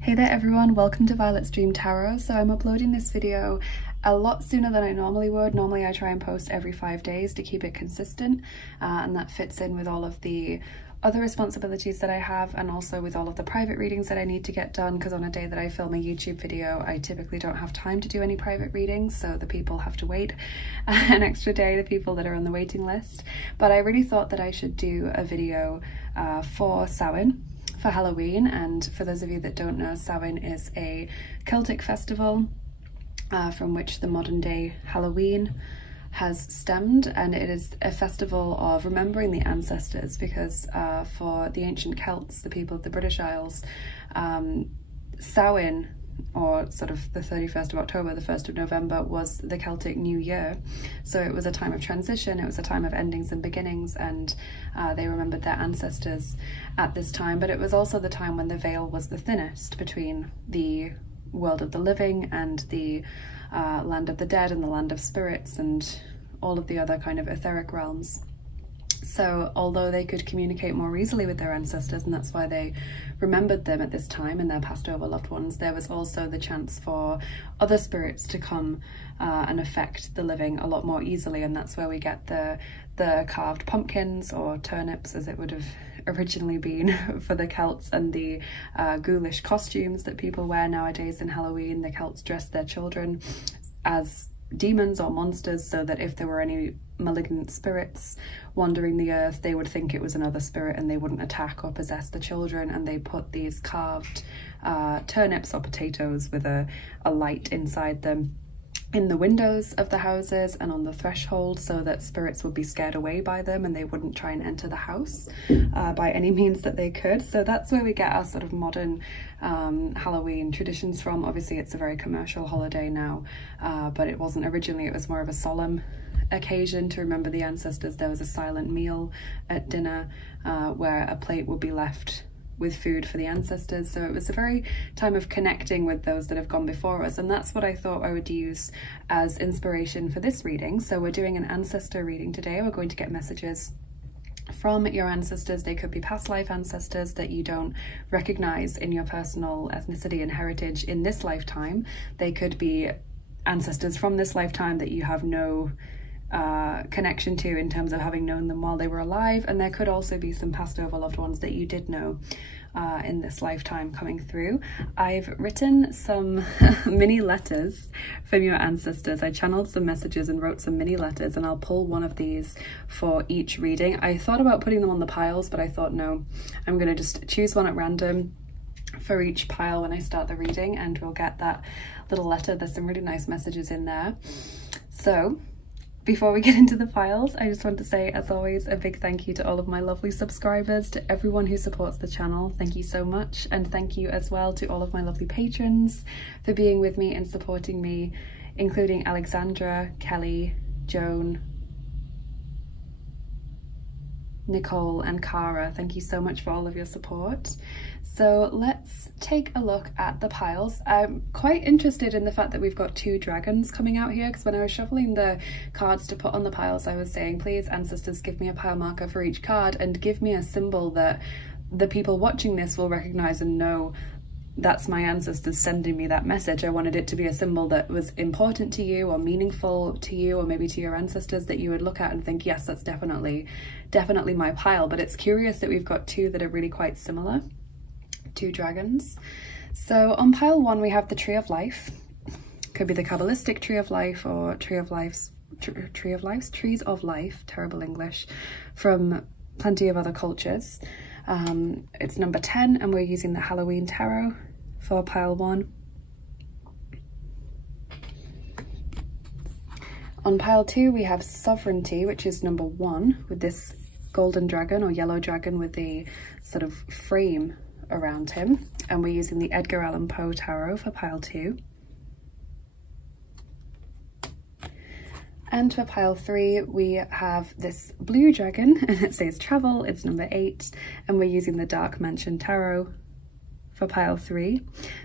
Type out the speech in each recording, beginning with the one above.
Hey there everyone, welcome to Violet's Dream Tarot. So I'm uploading this video a lot sooner than I normally would. Normally I try and post every 5 days to keep it consistent, and that fits in with all of the other responsibilities that I have, and also with all of the private readings that I need to get done, because on a day that I film a YouTube video I typically don't have time to do any private readings, so the people have to wait an extra day, the people that are on the waiting list. But I really thought that I should do a video for Samhain, for Halloween. And for those of you that don't know, Samhain is a Celtic festival from which the modern day Halloween has stemmed, and it is a festival of remembering the ancestors, because for the ancient Celts, the people of the British Isles, Samhain, or sort of the 31st of October, the 1st of November, was the Celtic New Year. So it was a time of transition, it was a time of endings and beginnings, and they remembered their ancestors at this time. But it was also the time when the veil was the thinnest between the world of the living and the land of the dead and the land of spirits and all of the other kind of etheric realms. So although they could communicate more easily with their ancestors, and that's why they remembered them at this time and their passed over loved ones, there was also the chance for other spirits to come and affect the living a lot more easily, and that's where we get the carved pumpkins, or turnips as it would have originally been for the Celts, and the ghoulish costumes that people wear nowadays in Halloween. The Celts dressed their children as demons or monsters, so that if there were any malignant spirits wandering the earth, they would think it was another spirit and they wouldn't attack or possess the children. And they put these carved turnips or potatoes with a light inside them in the windows of the houses and on the threshold, so that spirits would be scared away by them and they wouldn't try and enter the house by any means that they could. So that's where we get our sort of modern Halloween traditions from. Obviously it's a very commercial holiday now, but it wasn't originally. It was more of a solemn occasion to remember the ancestors. There was a silent meal at dinner where a plate would be left with food for the ancestors. So it was a very time of connecting with those that have gone before us, and that's what I thought I would use as inspiration for this reading. So we're doing an ancestor reading today. We're going to get messages from your ancestors. They could be past life ancestors that you don't recognize in your personal ethnicity and heritage in this lifetime. They could be ancestors from this lifetime that you have no connection to in terms of having known them while they were alive, and there could also be some passed over loved ones that you did know in this lifetime coming through. I've written some mini letters from your ancestors. I channeled some messages and wrote some mini letters, and I'll pull one of these for each reading. I thought about putting them on the piles, but I thought no, I'm going to just choose one at random for each pile when I start the reading, and we'll get that little letter. There's some really nice messages in there. So before we get into the files, I just want to say, as always, a big thank you to all of my lovely subscribers, to everyone who supports the channel. Thank you so much. And thank you as well to all of my lovely patrons for being with me and supporting me, including Alexandra, Kelly, Joan, Nicole and Cara. Thank you so much for all of your support. So let's take a look at the piles. I'm quite interested in the fact that we've got 2 dragons coming out here, because when I was shuffling the cards to put on the piles, I was saying, please ancestors, give me a pile marker for each card and give me a symbol that the people watching this will recognize and know that's my ancestors sending me that message. I wanted it to be a symbol that was important to you or meaningful to you, or maybe to your ancestors, that you would look at and think, yes, that's definitely my pile. But it's curious that we've got 2 that are really quite similar, 2 dragons. So on pile 1 we have the Tree of Life. Could be the Kabbalistic Tree of Life, or Trees of Life, terrible English, from plenty of other cultures. It's number 10, and we're using the Halloween tarot for pile 1. On pile 2 we have Sovereignty, which is number 1, with this golden dragon or yellow dragon with a sort of frame around him, and we're using the Edgar Allan Poe tarot for pile 2. And for pile 3 we have this blue dragon, and it says travel. It's number 8, and we're using the Dark Mansion tarot for pile 3.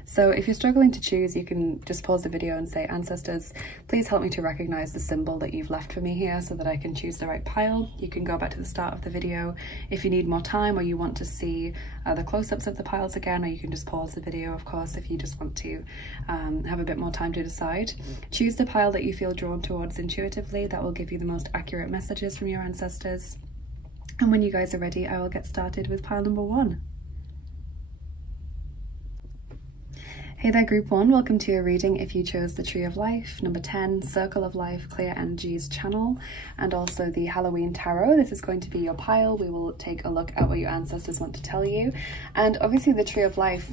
So if you're struggling to choose, you can just pause the video and say, Ancestors, please help me to recognize the symbol that you've left for me here so that I can choose the right pile. You can go back to the start of the video if you need more time, or you want to see the close-ups of the piles again, or you can just pause the video, of course, if you just want to have a bit more time to decide. Choose the pile that you feel drawn towards intuitively. That will give you the most accurate messages from your ancestors. And when you guys are ready, I will get started with pile number 1. Hey there, group 1, welcome to your reading if you chose the Tree of Life, number 10, Circle of Life, Clear Energies channel, and also the Halloween Tarot. This is going to be your pile. We will take a look at what your ancestors want to tell you. And obviously the Tree of Life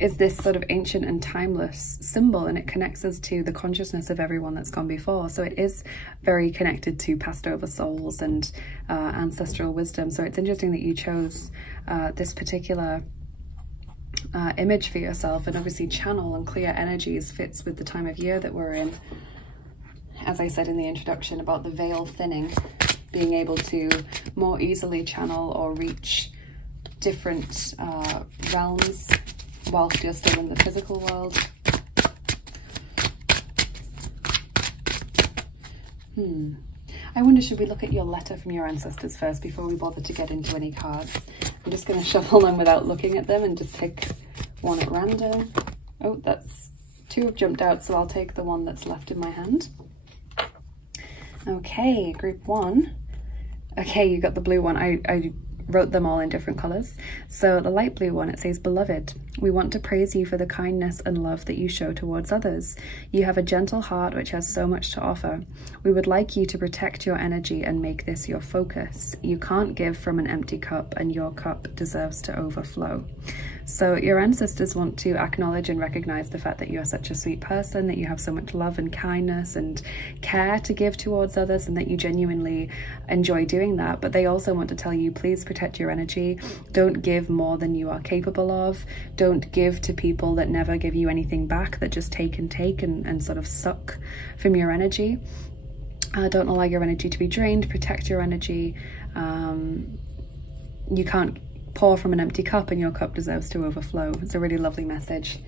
is this sort of ancient and timeless symbol, and it connects us to the consciousness of everyone that's gone before. So it is very connected to passed over souls and ancestral wisdom. So it's interesting that you chose this particular image for yourself, and obviously channel and clear energies fits with the time of year that we're in. As I said in the introduction about the veil thinning, being able to more easily channel or reach different realms whilst you're still in the physical world. I wonder, should we look at your letter from your ancestors first before we bother to get into any cards? I'm just going to shuffle them without looking at them and just pick one at random. Oh, that's 2 have jumped out, so I'll take the one that's left in my hand. Okay, group 1. Okay, you got the blue one. I wrote them all in different colors. So the light blue one, it says, Beloved, we want to praise you for the kindness and love that you show towards others. You have a gentle heart which has so much to offer. We would like you to protect your energy and make this your focus. You can't give from an empty cup, and your cup deserves to overflow. So your ancestors want to acknowledge and recognize the fact that you're such a sweet person, that you have so much love and kindness and care to give towards others, and that you genuinely enjoy doing that. But they also want to tell you, please protect your energy. Don't give more than you are capable of. Don't give to people that never give you anything back, that just take and sort of suck from your energy. Don't allow your energy to be drained. Protect your energy. You can't pour from an empty cup, and your cup deserves to overflow. It's a really lovely message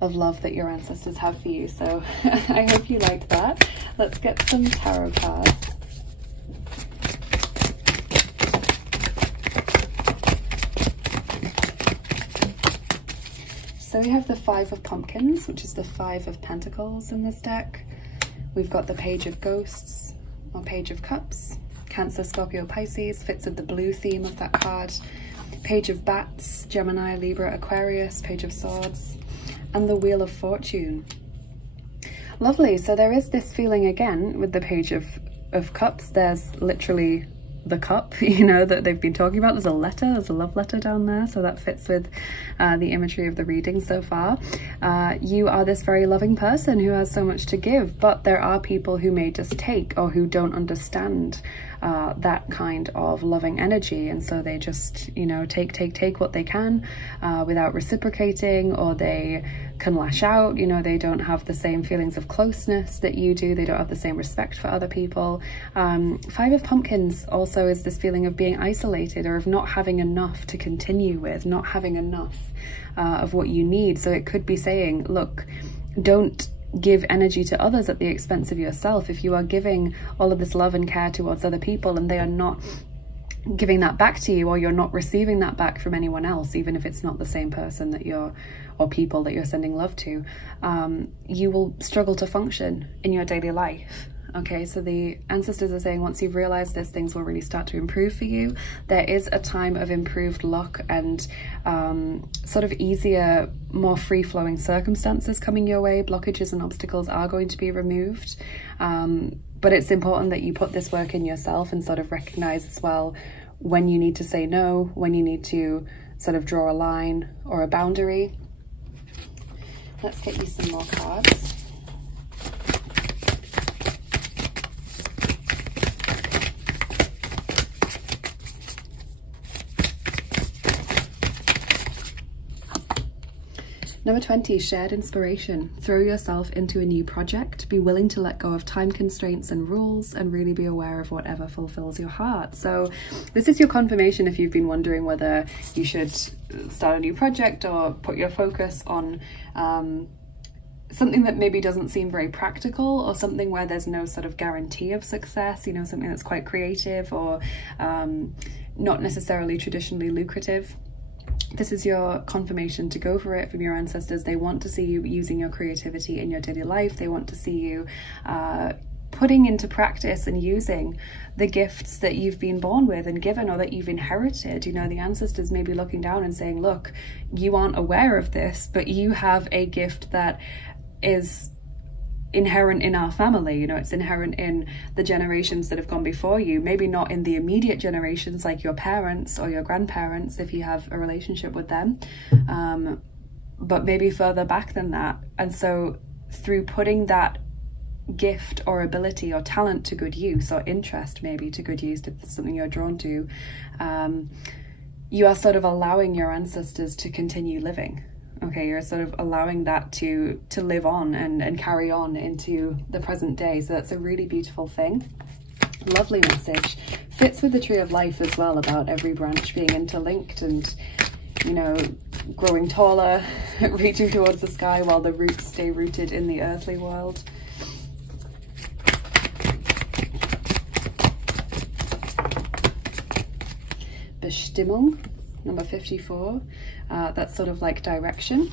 of love that your ancestors have for you. So I hope you liked that. Let's get some tarot cards. So we have the 5 of Pumpkins, which is the 5 of Pentacles in this deck. We've got the Page of Ghosts, or Page of Cups. Cancer, Scorpio, Pisces, fits with the blue theme of that card. Page of Bats, Gemini, Libra, Aquarius, Page of Swords, and the Wheel of Fortune. Lovely. So there is this feeling again with the Page of Cups. There's literally the cup, you know, that they've been talking about. There's a letter, there's a love letter down there, so that fits with the imagery of the reading so far. You are this very loving person who has so much to give, but there are people who may just take, or who don't understand that kind of loving energy, and so they just, you know, take what they can without reciprocating, or they can lash out. You know, they don't have the same feelings of closeness that you do. They don't have the same respect for other people. 5 of Pumpkins also is this feeling of being isolated, or of not having enough to continue with, not having enough of what you need. So it could be saying, look, don't give energy to others at the expense of yourself. If you are giving all of this love and care towards other people, and they are not giving that back to you, or you're not receiving that back from anyone else, even if it's not the same person that you're, or people that you're sending love to, you will struggle to function in your daily life. Okay, so the ancestors are saying once you've realized this, things will really start to improve for you. There is a time of improved luck and sort of easier, more free-flowing circumstances coming your way. Blockages and obstacles are going to be removed. But it's important that you put this work in yourself and sort of recognize as well when you need to say no, when you need to sort of draw a line or a boundary. Let's get you some more cards. Number 20, shared inspiration. Throw yourself into a new project. Be willing to let go of time constraints and rules and really be aware of whatever fulfills your heart. So this is your confirmation if you've been wondering whether you should start a new project or put your focus on something that maybe doesn't seem very practical, or something where there's no sort of guarantee of success, you know, something that's quite creative or not necessarily traditionally lucrative. This is your confirmation to go for it from your ancestors. They want to see you using your creativity in your daily life. They want to see you putting into practice and using the gifts that you've been born with and given, or that you've inherited. You know, the ancestors may be looking down and saying, look, you aren't aware of this, but you have a gift that is inherent in our family. You know, it's inherent in the generations that have gone before you, maybe not in the immediate generations like your parents or your grandparents if you have a relationship with them, but maybe further back than that. And so through putting that gift or ability or talent to good use, or interest maybe to good use, if it's something you're drawn to, you are sort of allowing your ancestors to continue living. Okay, you're sort of allowing that to live on and carry on into the present day. So that's a really beautiful thing. Lovely message. Fits with the tree of life as well, about every branch being interlinked and, you know, growing taller, reaching towards the sky while the roots stay rooted in the earthly world. Bestimmung, number 54. That's sort of like direction.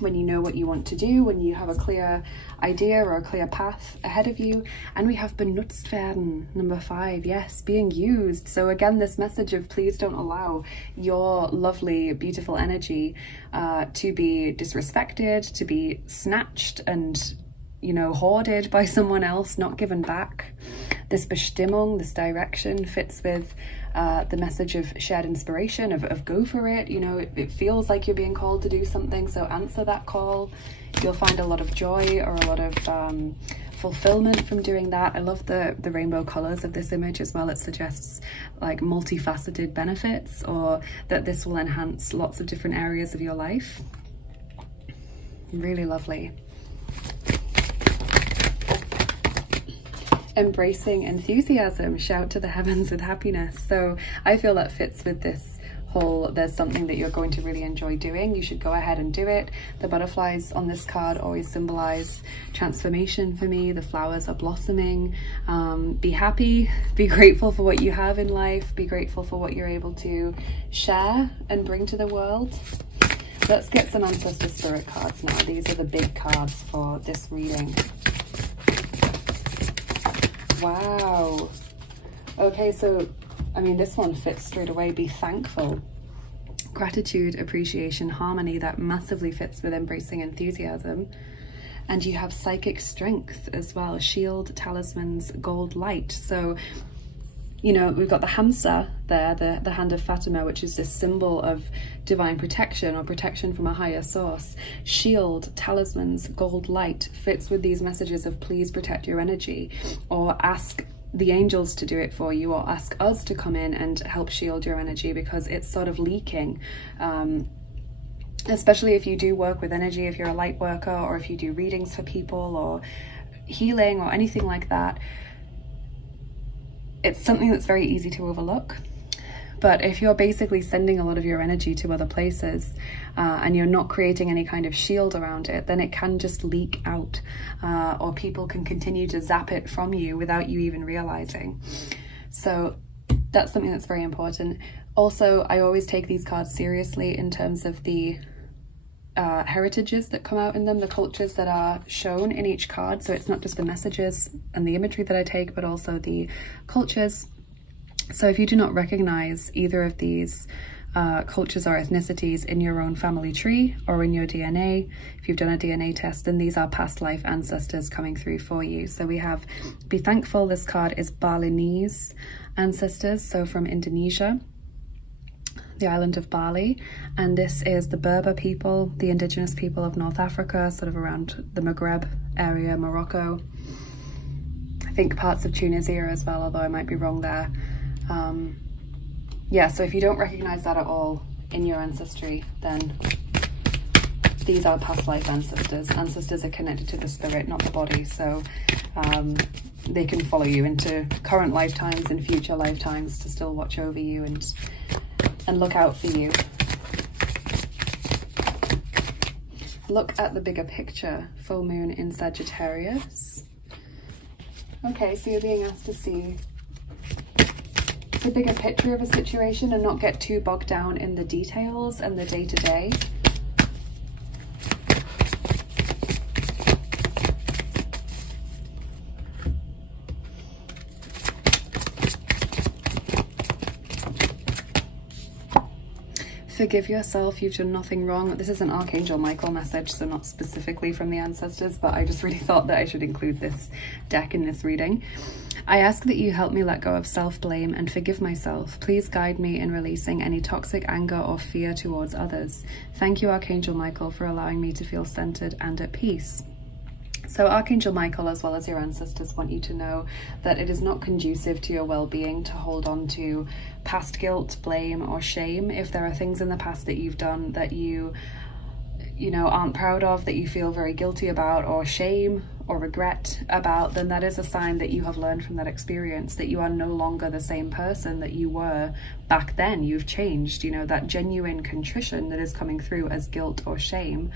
When you know what you want to do, when you have a clear idea or a clear path ahead of you. And we have benutzt werden, number 5. Yes, being used. So again, this message of please don't allow your lovely, beautiful energy to be disrespected, to be snatched and, you know, hoarded by someone else, not given back. This Bestimmung, this direction, fits with the message of shared inspiration, of go for it. You know, it feels like you're being called to do something, so answer that call. You'll find a lot of joy or a lot of fulfillment from doing that. I love the rainbow colors of this image as well. It suggests like multifaceted benefits, or that this will enhance lots of different areas of your life. Really lovely. Embracing enthusiasm, shout to the heavens with happiness. So I feel that fits with this whole, there's something that you're going to really enjoy doing, you should go ahead and do it. The butterflies on this card always symbolize transformation for me. The flowers are blossoming. Be happy, be grateful for what you have in life, be grateful for what you're able to share and bring to the world. Let's get some ancestor spirit cards now. These are the big cards for this reading. Wow. Okay, so I mean, this one fits straight away. Be thankful. Gratitude, appreciation, harmony. That massively fits with embracing enthusiasm. And you have psychic strength as well. Shield, talismans, gold light. So, you know, we've got the hamsa there, the hand of Fatima, which is this symbol of divine protection or protection from a higher source. Shield, talismans, gold light fits with these messages of please protect your energy, or ask the angels to do it for you, or ask us to come in and help shield your energy because it's sort of leaking. Especially if you do work with energy, if you're a light worker, or if you do readings for people or healing or anything like that. It's something that's very easy to overlook. But if you're basically sending a lot of your energy to other places and you're not creating any kind of shield around it, then it can just leak out, or people can continue to zap it from you without you even realizing. So that's something that's very important. Also, I always take these cards seriously in terms of the heritages that come out in them, the cultures that are shown in each card. So it's not just the messages and the imagery that I take, but also the cultures. So if you do not recognize either of these cultures or ethnicities in your own family tree or in your DNA, if you've done a DNA test, then these are past life ancestors coming through for you. So we have be thankful. This card is Balinese ancestors, so from Indonesia, the island of Bali, and this is the Berber people, the indigenous people of North Africa, sort of around the Maghreb area, Morocco, I think parts of Tunisia as well, although I might be wrong there. Yeah, so if you don't recognize that at all in your ancestry, then these are past life ancestors. Ancestors are connected to the spirit, not the body, so they can follow you into current lifetimes and future lifetimes to still watch over you and look out for you. Look at the bigger picture. Full moon in Sagittarius. Okay, so you're being asked to see the bigger picture of a situation and not get too bogged down in the details and the day-to-day. Forgive yourself, you've done nothing wrong. This is an Archangel Michael message, so not specifically from the ancestors, but I just really thought that I should include this deck in this reading. I ask that you help me let go of self-blame and forgive myself. Please guide me in releasing any toxic anger or fear towards others. Thank you, Archangel Michael, for allowing me to feel centered and at peace. So Archangel Michael, as well as your ancestors, want you to know that it is not conducive to your well-being to hold on to past guilt, blame, or shame. If there are things in the past that you've done that you know, aren't proud of, that you feel very guilty about, or shame or regret about, then that is a sign that you have learned from that experience, that you are no longer the same person that you were back then. You've changed. You know, that genuine contrition that is coming through as guilt or shame,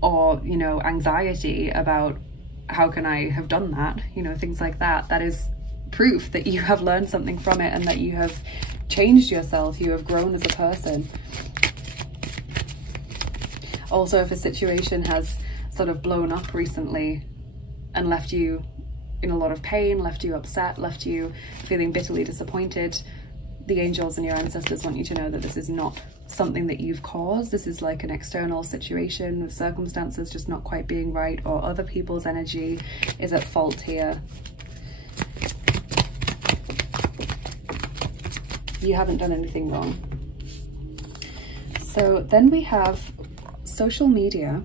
or, you know, anxiety about how can I have done that, you know, things like that. That is proof that you have learned something from it and that you have changed yourself, you have grown as a person. Also, if a situation has sort of blown up recently and left you in a lot of pain, left you upset, left you feeling bitterly disappointed, the angels and your ancestors want you to know that this is not something that you've caused. This is like an external situation with circumstances just not quite being right, or other people's energy is at fault here. You haven't done anything wrong. So then we have social media,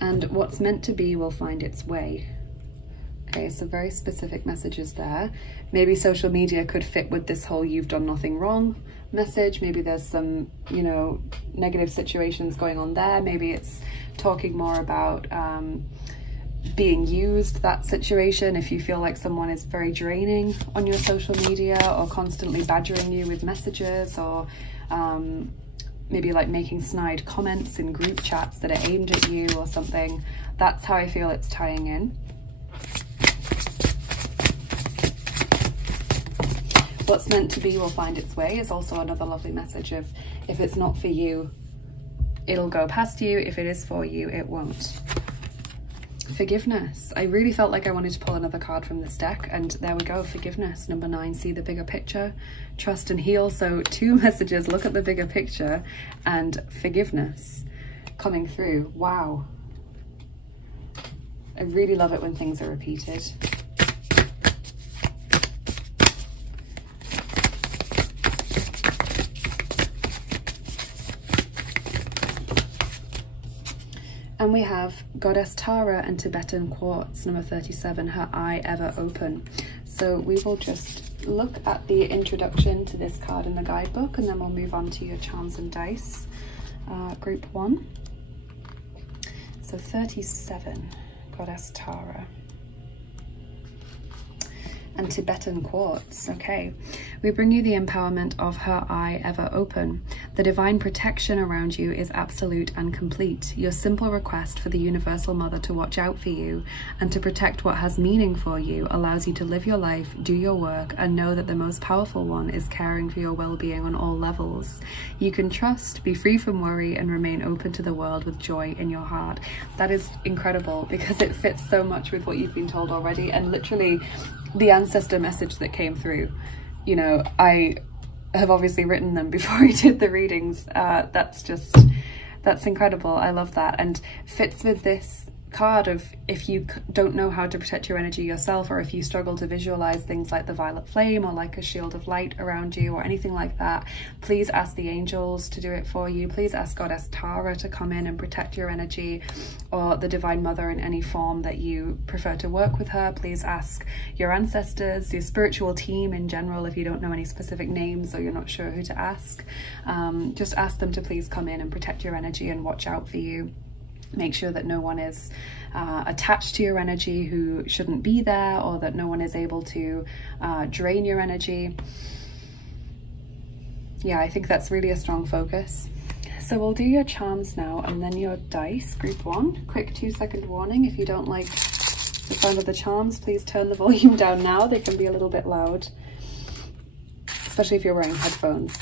and what's meant to be will find its way. Okay, so very specific messages there. Maybe social media could fit with this whole you've done nothing wrong message. Maybe there's some, you know, negative situations going on there. Maybe it's talking more about being used, that situation. If you feel like someone is very draining on your social media, or constantly badgering you with messages, or maybe like making snide comments in group chats that are aimed at you or something, that's how I feel it's tying in. What's meant to be will find its way is also another lovely message of, if it's not for you, it'll go past you. If it is for you, it won't. Forgiveness. I really felt like I wanted to pull another card from this deck, and there we go. Forgiveness. Number 9, see the bigger picture, trust and heal. So 2 messages, look at the bigger picture, and forgiveness coming through. Wow. I really love it when things are repeated. And we have Goddess Tara and Tibetan Quartz, number 37, her eye ever open. So we will just look at the introduction to this card in the guidebook, and then we'll move on to your charms and dice, group 1. So 37, Goddess Tara. And Tibetan Quartz. Okay, we bring you the empowerment of her eye ever open. The divine protection around you is absolute and complete. Your simple request for the Universal Mother to watch out for you and to protect what has meaning for you allows you to live your life, do your work, and know that the most powerful one is caring for your well-being on all levels. You can trust, be free from worry, and remain open to the world with joy in your heart. That is incredible, because it fits so much with what you've been told already, and literally the ancestor message that came through. You know, I have obviously written them before I did the readings. That's incredible. I love that, and fits with this card of, if you don't know how to protect your energy yourself, or if you struggle to visualize things like the violet flame or like a shield of light around you or anything like that, please ask the angels to do it for you. Please ask Goddess Tara to come in and protect your energy, or the Divine Mother in any form that you prefer to work with her. Please ask your ancestors, your spiritual team in general, if you don't know any specific names or you're not sure who to ask. Just ask them to please come in and protect your energy and watch out for you. Make sure that no one is attached to your energy who shouldn't be there, or that no one is able to drain your energy. Yeah, I think that's really a strong focus. So we'll do your charms now, and then your dice, group 1. Quick 2-second warning, if you don't like the sound of the charms, please turn the volume down now. They can be a little bit loud, especially if you're wearing headphones.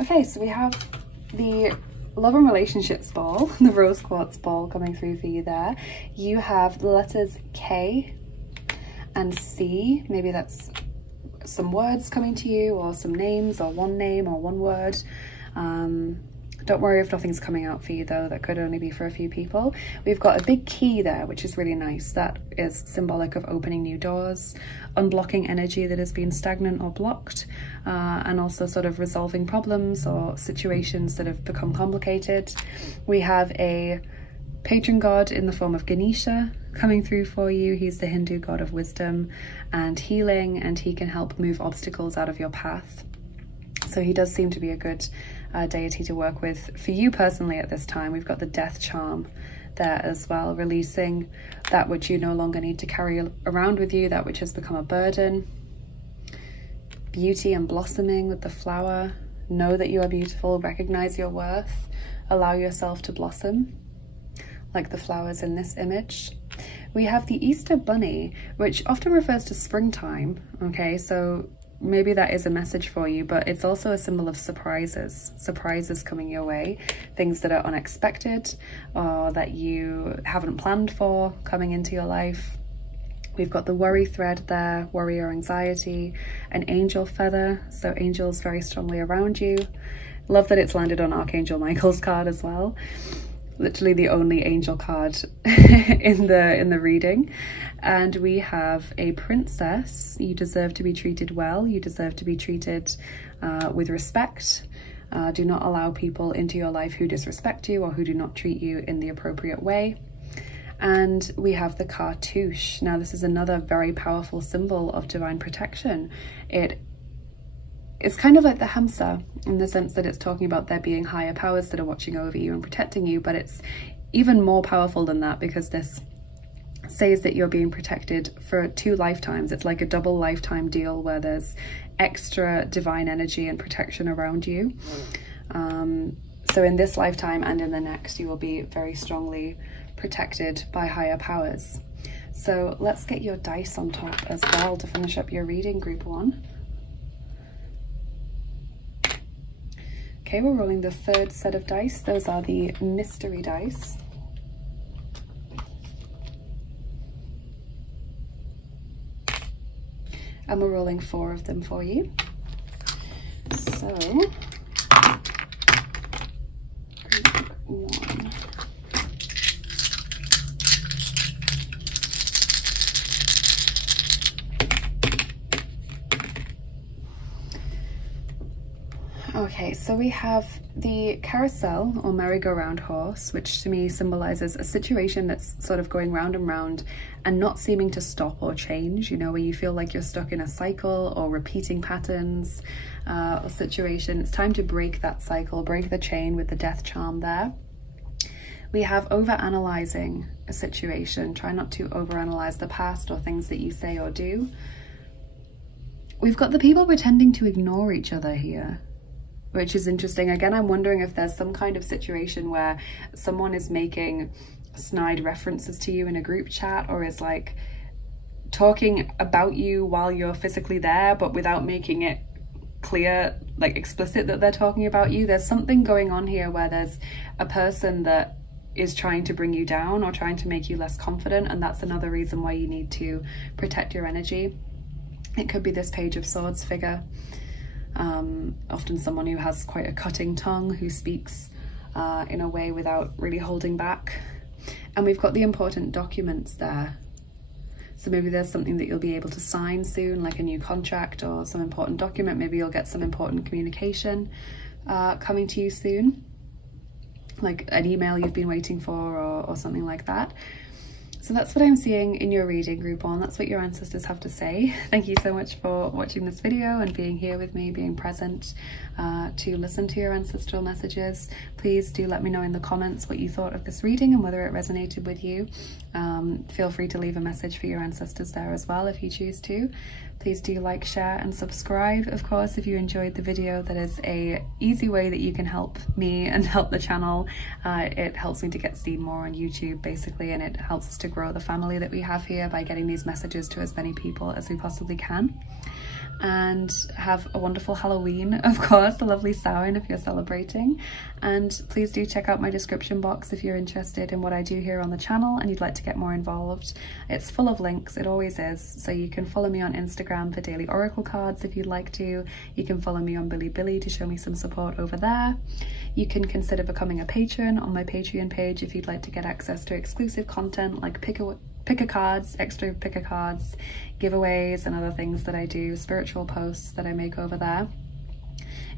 Okay, so we have the Love and Relationships ball, the rose quartz ball coming through for you there. You have the letters K and C. Maybe that's some words coming to you, or some names, or one name or one word. Don't worry if nothing's coming out for you though, that could only be for a few people. We've got a big key there, which is really nice. That is symbolic of opening new doors, unblocking energy that has been stagnant or blocked, and also sort of resolving problems or situations that have become complicated. We have a patron god in the form of Ganesha coming through for you. He's the Hindu god of wisdom and healing, and he can help move obstacles out of your path. So he does seem to be a good deity to work with for you personally at this time. We've got the death charm there as well, releasing that which you no longer need to carry around with you, that which has become a burden. Beauty and blossoming with the flower. Know that you are beautiful, recognize your worth, allow yourself to blossom like the flowers in this image. We have the Easter bunny, which often refers to springtime. Okay, so maybe that is a message for you, but it's also a symbol of surprises coming your way, things that are unexpected or that you haven't planned for coming into your life. We've got the worry thread there, worry or anxiety, an angel feather, so angels very strongly around you. Love that it's landed on Archangel Michael's card as well. Literally the only angel card in the reading. And we have a princess. You deserve to be treated well. You deserve to be treated with respect. Do not allow people into your life who disrespect you or who do not treat you in the appropriate way. And we have the cartouche. Now this is another very powerful symbol of divine protection. It's kind of like the hamsa in the sense that it's talking about there being higher powers that are watching over you and protecting you, but it's even more powerful than that, because this says that you're being protected for 2 lifetimes. It's like a double lifetime deal where there's extra divine energy and protection around you. So in this lifetime and in the next, you will be very strongly protected by higher powers. So let's get your dice on top as well to finish up your reading, group 1. Okay, we're rolling the 3rd set of dice. Those are the mystery dice. And we're rolling 4 of them for you. So, group 1. Okay, so we have the carousel or merry-go-round horse, which to me symbolizes a situation that's sort of going round and round and not seeming to stop or change, you know, where you feel like you're stuck in a cycle or repeating patterns or situation. It's time to break that cycle, break the chain with the death charm there. We have overanalyzing a situation. Try not to overanalyze the past or things that you say or do. We've got the people pretending to ignore each other here. which is interesting. Again, I'm wondering if there's some kind of situation where someone is making snide references to you in a group chat, or is like talking about you while you're physically there, but without making it clear, like explicit, that they're talking about you. There's something going on here where there's a person that is trying to bring you down or trying to make you less confident, and that's another reason why you need to protect your energy. It could be this Page of Swords figure, often someone who has quite a cutting tongue, who speaks in a way without really holding back. And we've got the important documents there. So maybe there's something that you'll be able to sign soon, like a new contract or some important document. Maybe you'll get some important communication coming to you soon, like an email you've been waiting for, or something like that. So that's what I'm seeing in your reading, group 1. That's what your ancestors have to say. Thank you so much for watching this video and being here with me, being present to listen to your ancestral messages. Please do let me know in the comments what you thought of this reading and whether it resonated with you. Feel free to leave a message for your ancestors there as well if you choose to. Please do like, share and subscribe. Of course, if you enjoyed the video, that is a easy way that you can help me and help the channel. It helps me to get seen more on YouTube basically, and it helps us to grow the family that we have here by getting these messages to as many people as we possibly can. And have a wonderful Halloween, of course, a lovely Samhain if you're celebrating. And please do check out my description box if you're interested in what I do here on the channel and you'd like to get more involved. It's full of links, it always is. So you can follow me on Instagram for daily oracle cards if you'd like to. You can follow me on Bilibili to show me some support over there. You can consider becoming a patron on my Patreon page if you'd like to get access to exclusive content like picker cards, extra picker cards, giveaways and other things that I do, spiritual posts that I make over there.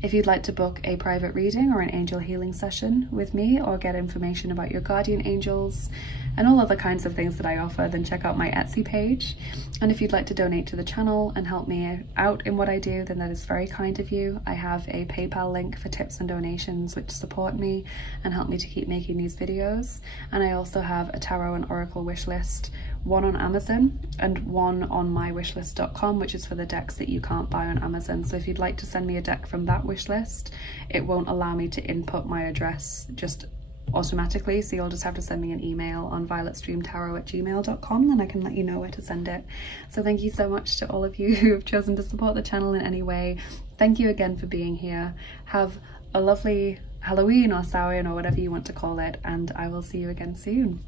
If you'd like to book a private reading or an angel healing session with me, or get information about your guardian angels and all other kinds of things that I offer, then check out my Etsy page. And if you'd like to donate to the channel and help me out in what I do, then that is very kind of you. I have a PayPal link for tips and donations which support me and help me to keep making these videos. And I also have a tarot and oracle wish list, one on Amazon and one on mywishlist.com, which is for the decks that you can't buy on Amazon. So if you'd like to send me a deck from that wish list, it won't allow me to input my address just automatically, so you'll just have to send me an email on violetstreamtarot@gmail.com, then I can let you know where to send it. So thank you so much to all of you who have chosen to support the channel in any way. Thank you again for being here. Have a lovely Halloween or Samhain or whatever you want to call it, and I will see you again soon.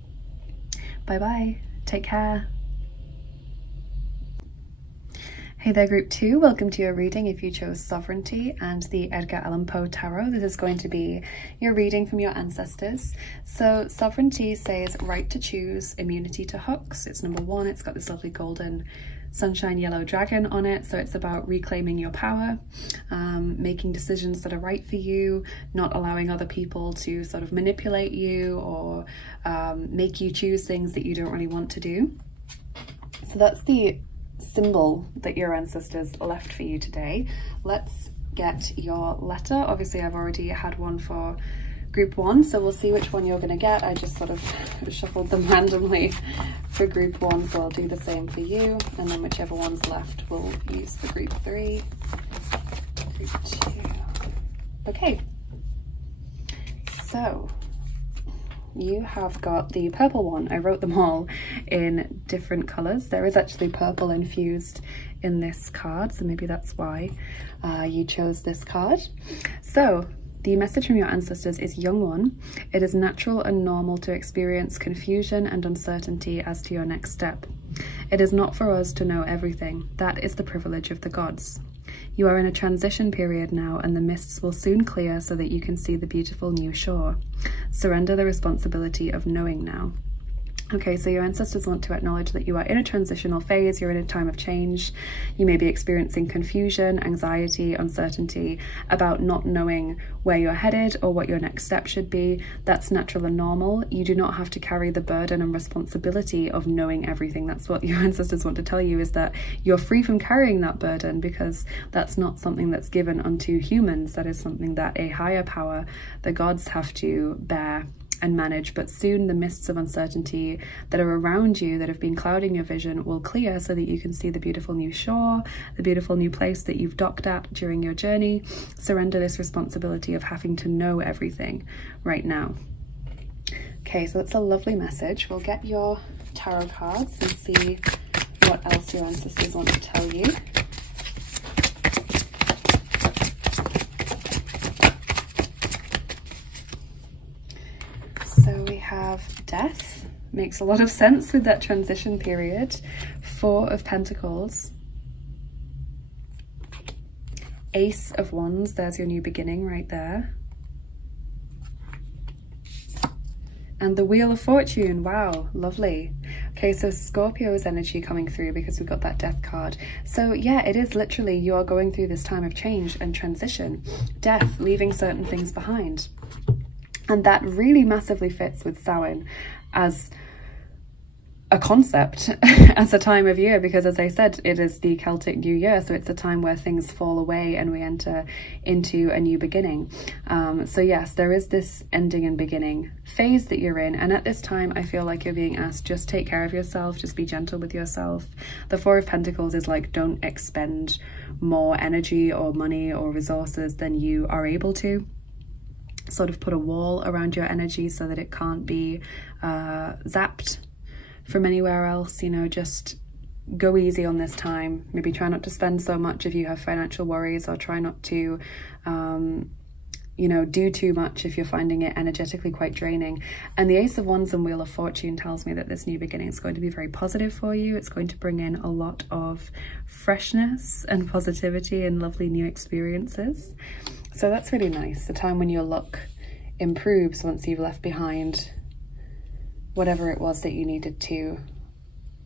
Bye bye. Take care. Hey there, group 2, welcome to your reading if you chose Sovereignty and the Edgar Allan Poe Tarot. This is going to be your reading from your ancestors. So Sovereignty says right to choose, immunity to hooks. It's number 1. It's got this lovely golden sunshine yellow dragon on it, so it's about reclaiming your power, making decisions that are right for you, not allowing other people to sort of manipulate you or make you choose things that you don't really want to do. So that's the symbol that your ancestors left for you today. Let's get your letter. Obviously I've already had one for group 1, so we'll see which one you're going to get. I just sort of shuffled them randomly for group 1, so I'll do the same for you, and then whichever one's left we'll use for group 3, group 2. Okay, so you have got the purple one. I wrote them all in different colours. There is actually purple infused in this card, so maybe that's why you chose this card. So the message from your ancestors is, young one, it is natural and normal to experience confusion and uncertainty as to your next step. It is not for us to know everything. That is the privilege of the gods. You are in a transition period now, and the mists will soon clear so that you can see the beautiful new shore. Surrender the responsibility of knowing now. Okay, so your ancestors want to acknowledge that you are in a transitional phase, you're in a time of change. You may be experiencing confusion, anxiety, uncertainty about not knowing where you're headed or what your next step should be. That's natural and normal. You do not have to carry the burden and responsibility of knowing everything. That's what your ancestors want to tell you, is that you're free from carrying that burden, because that's not something that's given unto humans. That is something that a higher power, the gods, have to bear and manage, but soon the mists of uncertainty that are around you that have been clouding your vision will clear so that you can see the beautiful new shore, the beautiful new place that you've docked at during your journey. Surrender this responsibility of having to know everything right now. Okay, so that's a lovely message. We'll get your tarot cards and see what else your ancestors want to tell you. So we have death. Makes a lot of sense with that transition period. 4 of Pentacles. Ace of Wands, there's your new beginning right there. And the Wheel of Fortune, wow, lovely. Okay, so Scorpio's energy coming through because we've got that death card. So yeah, it is literally you are going through this time of change and transition. Death, leaving certain things behind. And that really massively fits with Samhain as a concept, as a time of year, because as I said, it is the Celtic New Year, so it's a time where things fall away and we enter into a new beginning. So yes, there is this ending and beginning phase that you're in, and at this time I feel like you're being asked, just take care of yourself, just be gentle with yourself. The 4 of Pentacles is like, don't expend more energy or money or resources than you are able to. Sort of put a wall around your energy so that it can't be zapped from anywhere else. You know, just go easy on this time. Maybe try not to spend so much if you have financial worries, or try not to you know, do too much if you're finding it energetically quite draining. And the Ace of Wands and Wheel of Fortune tells me that this new beginning is going to be very positive for you. It's going to bring in a lot of freshness and positivity and lovely new experiences. So that's really nice. The time when your luck improves once you've left behind whatever it was that you needed to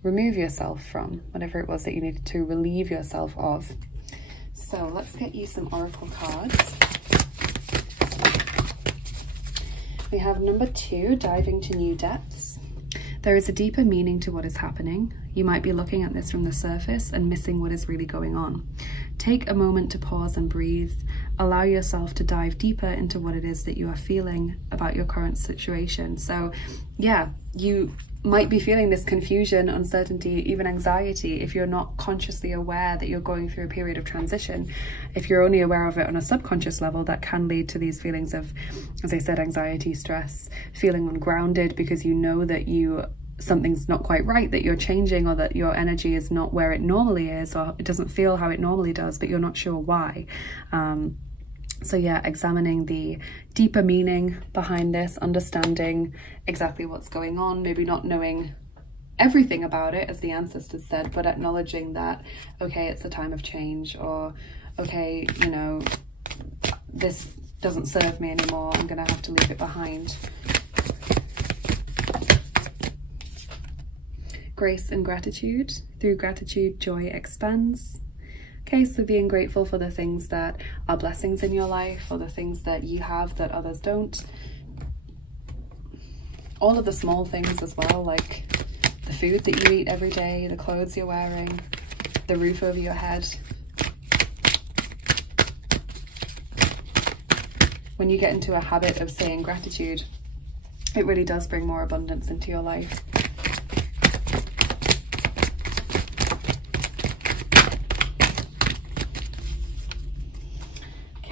remove yourself from, whatever it was that you needed to relieve yourself of. So let's get you some oracle cards. We have number 2, diving to new depths. There is a deeper meaning to what is happening. You might be looking at this from the surface and missing what is really going on. Take a moment to pause and breathe. Allow yourself to dive deeper into what it is that you are feeling about your current situation. So yeah, you might be feeling this confusion, uncertainty, even anxiety if you're not consciously aware that you're going through a period of transition. If you're only aware of it on a subconscious level, that can lead to these feelings of, as I said, anxiety, stress, feeling ungrounded because you know that something's not quite right, that you're changing, or that your energy is not where it normally is, or it doesn't feel how it normally does, but you're not sure why. So yeah, examining the deeper meaning behind this, understanding exactly what's going on, maybe not knowing everything about it, as the ancestors said, but acknowledging that, okay, it's a time of change, or okay, you know, this doesn't serve me anymore, I'm gonna have to leave it behind. Grace and gratitude. Through gratitude, joy expands. Okay, so being grateful for the things that are blessings in your life, or the things that you have that others don't. All of the small things as well, like the food that you eat every day, the clothes you're wearing, the roof over your head. When you get into a habit of saying gratitude, it really does bring more abundance into your life.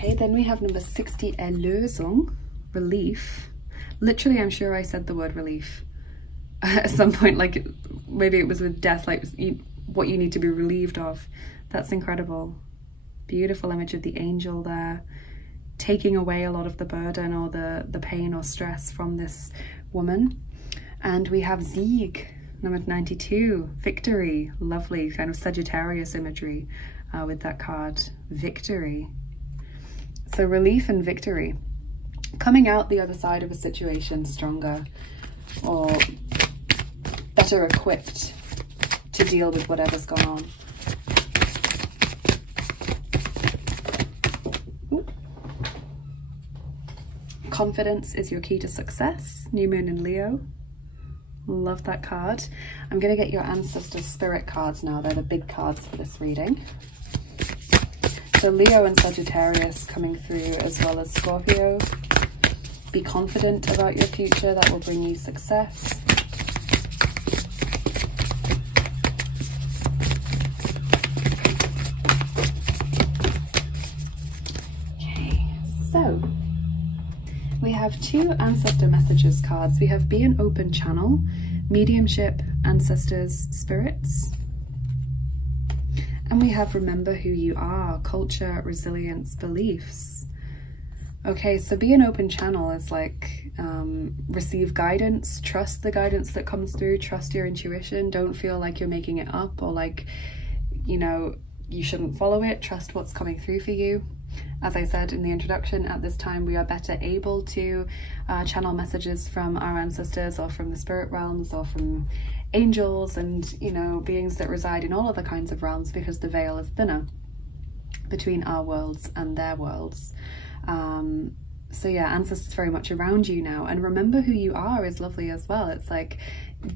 Okay, then we have number 60, Erlösung, relief. Literally, I'm sure I said the word relief at some point, like maybe it was with death, like what you need to be relieved of. That's incredible. Beautiful image of the angel there, taking away a lot of the burden or the pain or stress from this woman. And we have Sieg, number 92, victory. Lovely kind of Sagittarius imagery with that card, victory. So relief and victory, coming out the other side of a situation stronger or better equipped to deal with whatever's gone on. Ooh. Confidence is your key to success, new moon in Leo. Love that card. I'm going to get your ancestor spirit cards now. They're the big cards for this reading. So Leo and Sagittarius coming through, as well as Scorpio. Be confident about your future. That will bring you success. Okay, so we have 2 ancestor messages cards. We have Be an Open Channel, Mediumship, Ancestors, Spirits. And we have Remember Who You Are, Culture, Resilience, Beliefs. Okay, so Be an Open Channel is like receive guidance, trust the guidance that comes through, trust your intuition, don't feel like you're making it up or like, you know, you shouldn't follow it, trust what's coming through for you. As I said in the introduction, at this time we are better able to channel messages from our ancestors or from the spirit realms or from angels and, you know, beings that reside in all other kinds of realms, because the veil is thinner between our worlds and their worlds. So yeah, ancestors very much around you now, and remember who you are is lovely as well. It's like,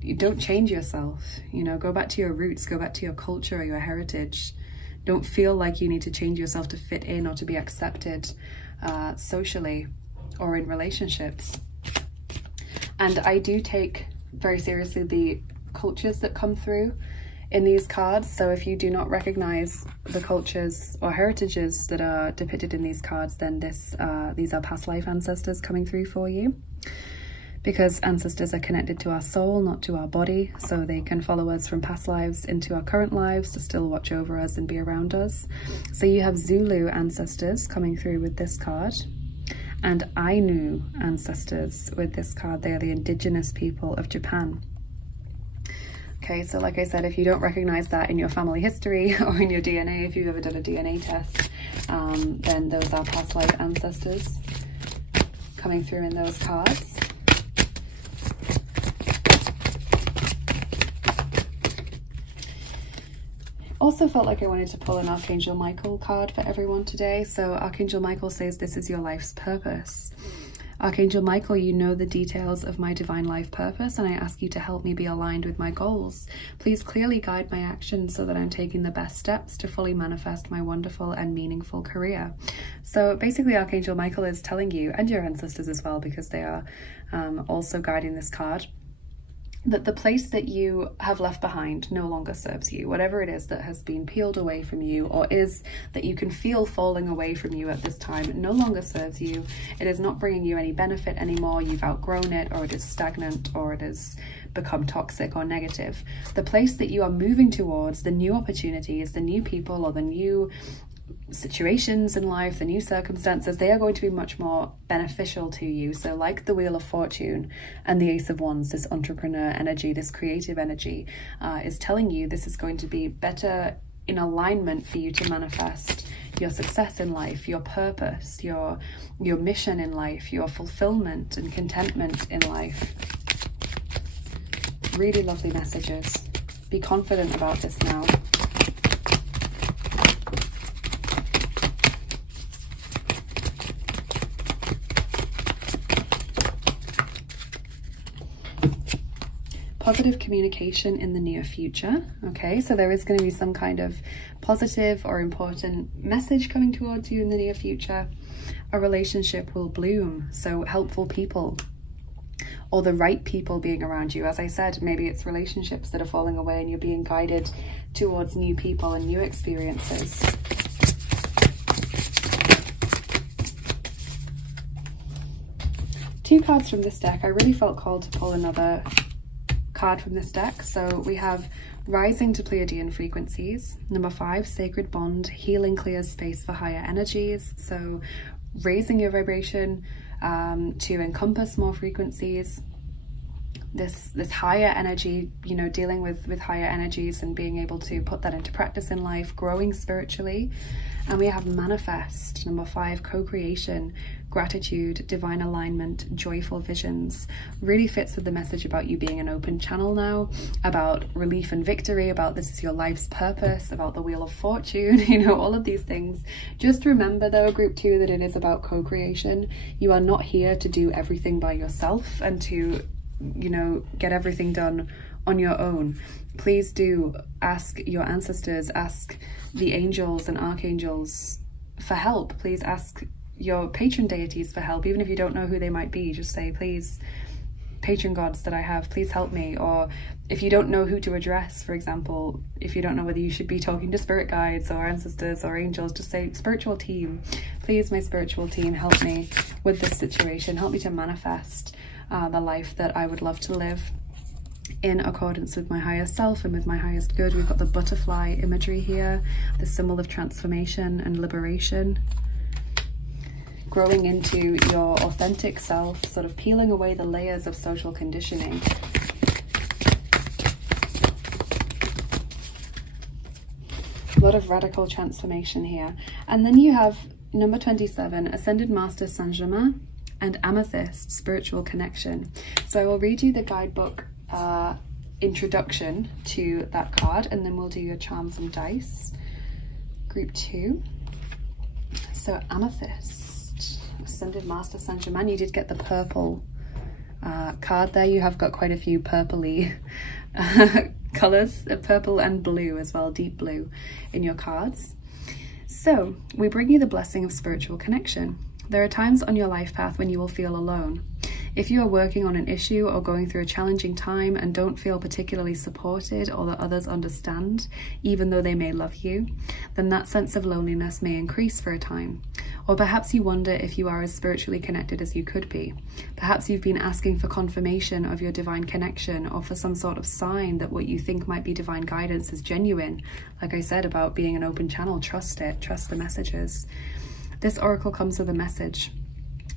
you don't change yourself, you know, go back to your roots, go back to your culture or your heritage. Don't feel like you need to change yourself to fit in or to be accepted socially or in relationships. And I do take very seriously the cultures that come through in these cards. So if you do not recognize the cultures or heritages that are depicted in these cards, then these are past life ancestors coming through for you. Because ancestors are connected to our soul, not to our body, so they can follow us from past lives into our current lives to still watch over us and be around us. So you have Zulu ancestors coming through with this card, and Ainu ancestors with this card. They are the indigenous people of Japan. Okay, so like I said, if you don't recognize that in your family history or in your DNA, if you've ever done a DNA test, then those are past life ancestors coming through in those cards. Also felt like I wanted to pull an Archangel Michael card for everyone today. So Archangel Michael says, this is your life's purpose. Archangel Michael, you know the details of my divine life purpose, and I ask you to help me be aligned with my goals. Please clearly guide my actions so that I'm taking the best steps to fully manifest my wonderful and meaningful career. So basically Archangel Michael is telling you, and your ancestors as well, because they are also guiding this card, that the place that you have left behind no longer serves you. Whatever it is that has been peeled away from you, or is that you can feel falling away from you at this time, no longer serves you. It is not bringing you any benefit anymore. You've outgrown it, or it is stagnant, or it has become toxic or negative. The place that you are moving towards, the new opportunities, the new people, or the new situations in life, the new circumstances, they are going to be much more beneficial to you. So like the Wheel of Fortune and the Ace of Wands, this entrepreneur energy, this creative energy is telling you this is going to be better in alignment for you to manifest your success in life, your purpose, your mission in life, your fulfillment and contentment in life. Really lovely messages. Be confident about this now. Positive communication in the near future. Okay, so there is going to be some kind of positive or important message coming towards you in the near future. A relationship will bloom, so helpful people or the right people being around you. As I said, maybe it's relationships that are falling away and you're being guided towards new people and new experiences. Two cards from this deck. I really felt called to pull another card from this deck. So we have Rising to Pleiadian Frequencies. Number 5, Sacred Bond. Healing clears space for higher energies. So raising your vibration to encompass more frequencies. This higher energy, you know, dealing with higher energies and being able to put that into practice in life, growing spiritually. And we have Manifest, number 5, Co-creation, gratitude, divine alignment, joyful visions. Really fits with the message about you being an open channel now, about relief and victory, about this is your life's purpose, about the Wheel of Fortune, you know, all of these things. Just remember though, group 2, that it is about co-creation. You are not here to do everything by yourself and to, you know, get everything done on your own. Please do ask your ancestors, ask the angels and archangels for help. Please ask your patron deities for help, even if you don't know who they might be. Just say, please, patron gods that I have, please help me. Or if you don't know who to address, for example, if you don't know whether you should be talking to spirit guides or ancestors or angels, just say, spiritual team, please, my spiritual team, help me with this situation, help me to manifest the life that I would love to live in accordance with my higher self and with my highest good. We've got the butterfly imagery here, the symbol of transformation and liberation, growing into your authentic self, sort of peeling away the layers of social conditioning. A lot of radical transformation here. And then you have number 27, Ascended Master Saint Germain and Amethyst, spiritual connection. So I will read you the guidebook introduction to that card, and then we'll do your charms and dice. Group 2. So Amethyst, Ascended Master Saint Germain. You did get the purple card there. You have got quite a few purpley colors, purple and blue as well, deep blue in your cards. So we bring you the blessing of spiritual connection. There are times on your life path when you will feel alone. If you are working on an issue or going through a challenging time and don't feel particularly supported or that others understand, even though they may love you, then that sense of loneliness may increase for a time. Or perhaps you wonder if you are as spiritually connected as you could be. Perhaps you've been asking for confirmation of your divine connection, or for some sort of sign that what you think might be divine guidance is genuine. Like I said about being an open channel, trust it, trust the messages. This oracle comes with a message.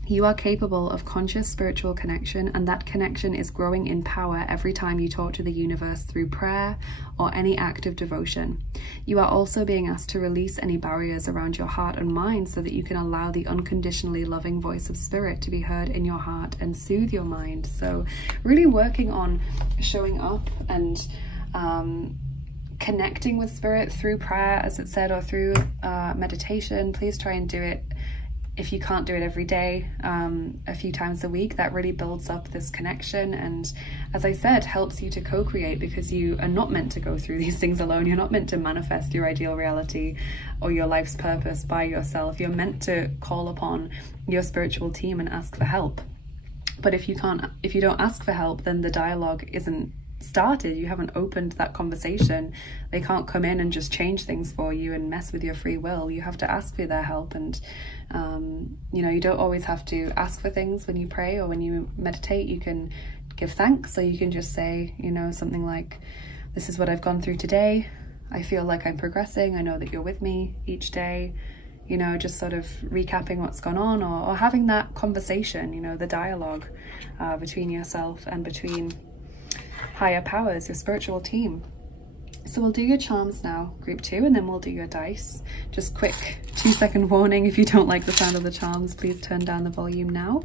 You are capable of conscious spiritual connection, and that connection is growing in power every time you talk to the universe through prayer or any act of devotion. You are also being asked to release any barriers around your heart and mind so that you can allow the unconditionally loving voice of spirit to be heard in your heart and soothe your mind. So really working on showing up and connecting with spirit through prayer, as it said, or through meditation. Please try and do it. If you can't do it every day, a few times a week, that really builds up this connection, and as I said, helps you to co-create, because you are not meant to go through these things alone. You're not meant to manifest your ideal reality or your life's purpose by yourself. You're meant to call upon your spiritual team and ask for help. But if you don't ask for help, then the dialogue isn't started. You haven't opened that conversation. They can't come in and just change things for you and mess with your free will. You have to ask for their help, and you know, you don't always have to ask for things when you pray or when you meditate. You can give thanks, or you can just say, you know, something like, this is what I've gone through today. I feel like I'm progressing. I know that you're with me each day. You know, just sort of recapping what's gone on, or having that conversation, you know, the dialogue between yourself and between higher powers, your spiritual team. So we'll do your charms now, group 2, and then we'll do your dice. Just quick 2-second warning, if you don't like the sound of the charms, please turn down the volume now.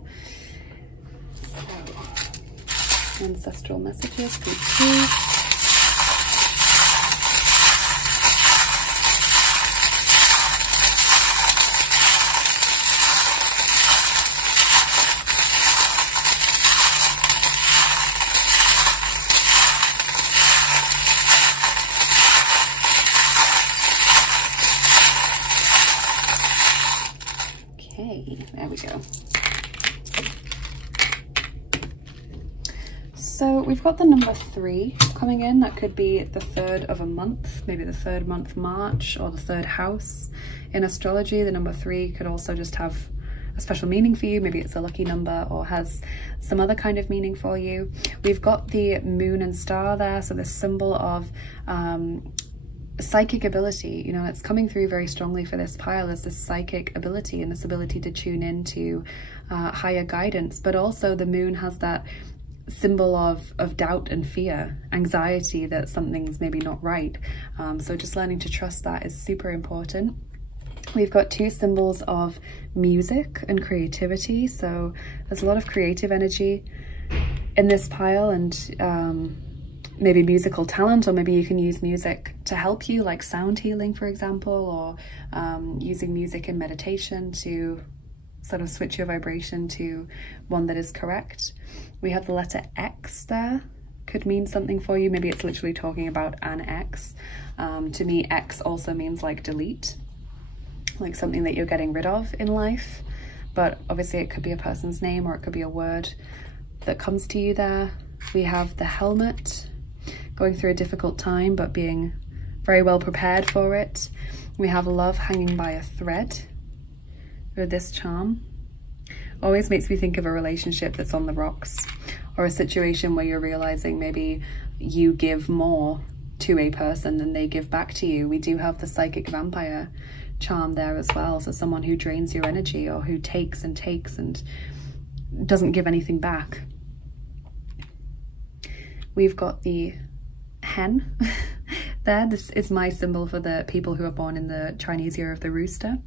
So, ancestral messages, group 2. There we go. So we've got the number 3 coming in. That could be the 3rd of a month, maybe the 3rd month March, or the 3rd house. In astrology, the number 3 could also just have a special meaning for you. Maybe it's a lucky number or has some other kind of meaning for you. We've got the moon and star there, so this symbol of psychic ability. You know, it's coming through very strongly for this pile as this psychic ability and this ability to tune into higher guidance. But also the moon has that symbol of doubt and fear, anxiety that something's maybe not right. So just learning to trust that is super important. We've got 2 symbols of music and creativity. So there's a lot of creative energy in this pile, and maybe musical talent, or maybe you can use music to help you, like sound healing, for example, or using music in meditation to sort of switch your vibration to one that is correct. We have the letter X there, could mean something for you. Maybe it's literally talking about an X. To me, X also means like delete, like something that you're getting rid of in life. but obviously it could be a person's name or it could be a word that comes to you there. We have the Helmet, going through a difficult time but being very well prepared for it. We have Love hanging by a thread with this charm. Always makes me think of a relationship that's on the rocks, or a situation where you're realizing maybe you give more to a person than they give back to you. We do have the Psychic Vampire charm there as well, so someone who drains your energy or who takes and takes and doesn't give anything back. We've got the hen there. This is my symbol for the people who are born in the Chinese year of the rooster.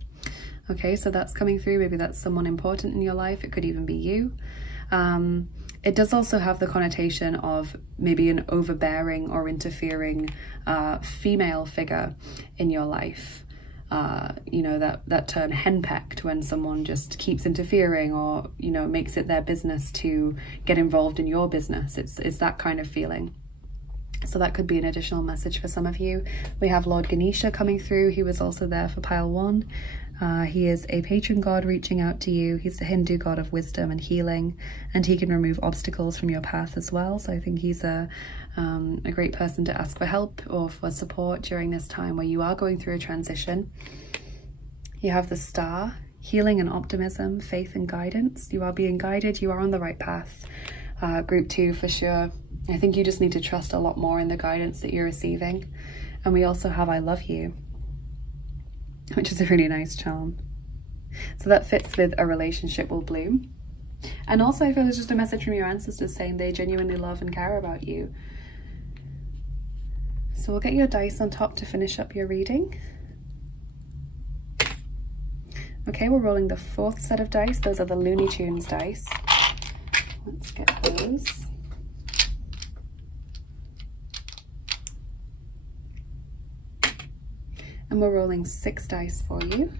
Okay, so that's coming through. Maybe that's someone important in your life. It could even be you. It does also have the connotation of maybe an overbearing or interfering female figure in your life. You know, that term henpecked, when someone just keeps interfering or, you know, makes it their business to get involved in your business. It's that kind of feeling. So that could be an additional message for some of you. We have Lord Ganesha coming through. He was also there for pile 1. He is a patron god reaching out to you. He's the Hindu god of wisdom and healing, and he can remove obstacles from your path as well. So I think he's a great person to ask for help or for support during this time where you are going through a transition. You have the Star, healing and optimism, faith and guidance. You are being guided. You are on the right path. Group 2 for sure. I think you just need to trust a lot more in the guidance that you're receiving. And we also have I love you, which is a really nice charm. So that fits with a relationship will bloom. And also I feel it's just a message from your ancestors saying they genuinely love and care about you. So we'll get your dice on top to finish up your reading. Okay, we're rolling the 4th set of dice. Those are the Looney Tunes dice. Let's get those. And we're rolling 6 dice for you.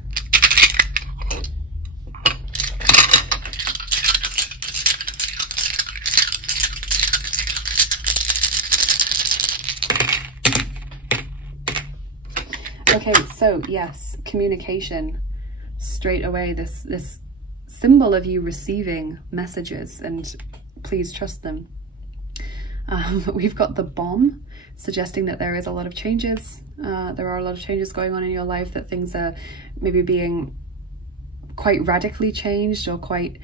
Okay, so yes, communication. Straight away, this symbol of you receiving messages, and please trust them. We've got the Bomb, suggesting that there is a lot of changes. There are a lot of changes going on in your life, that things are maybe being quite radically changed or quite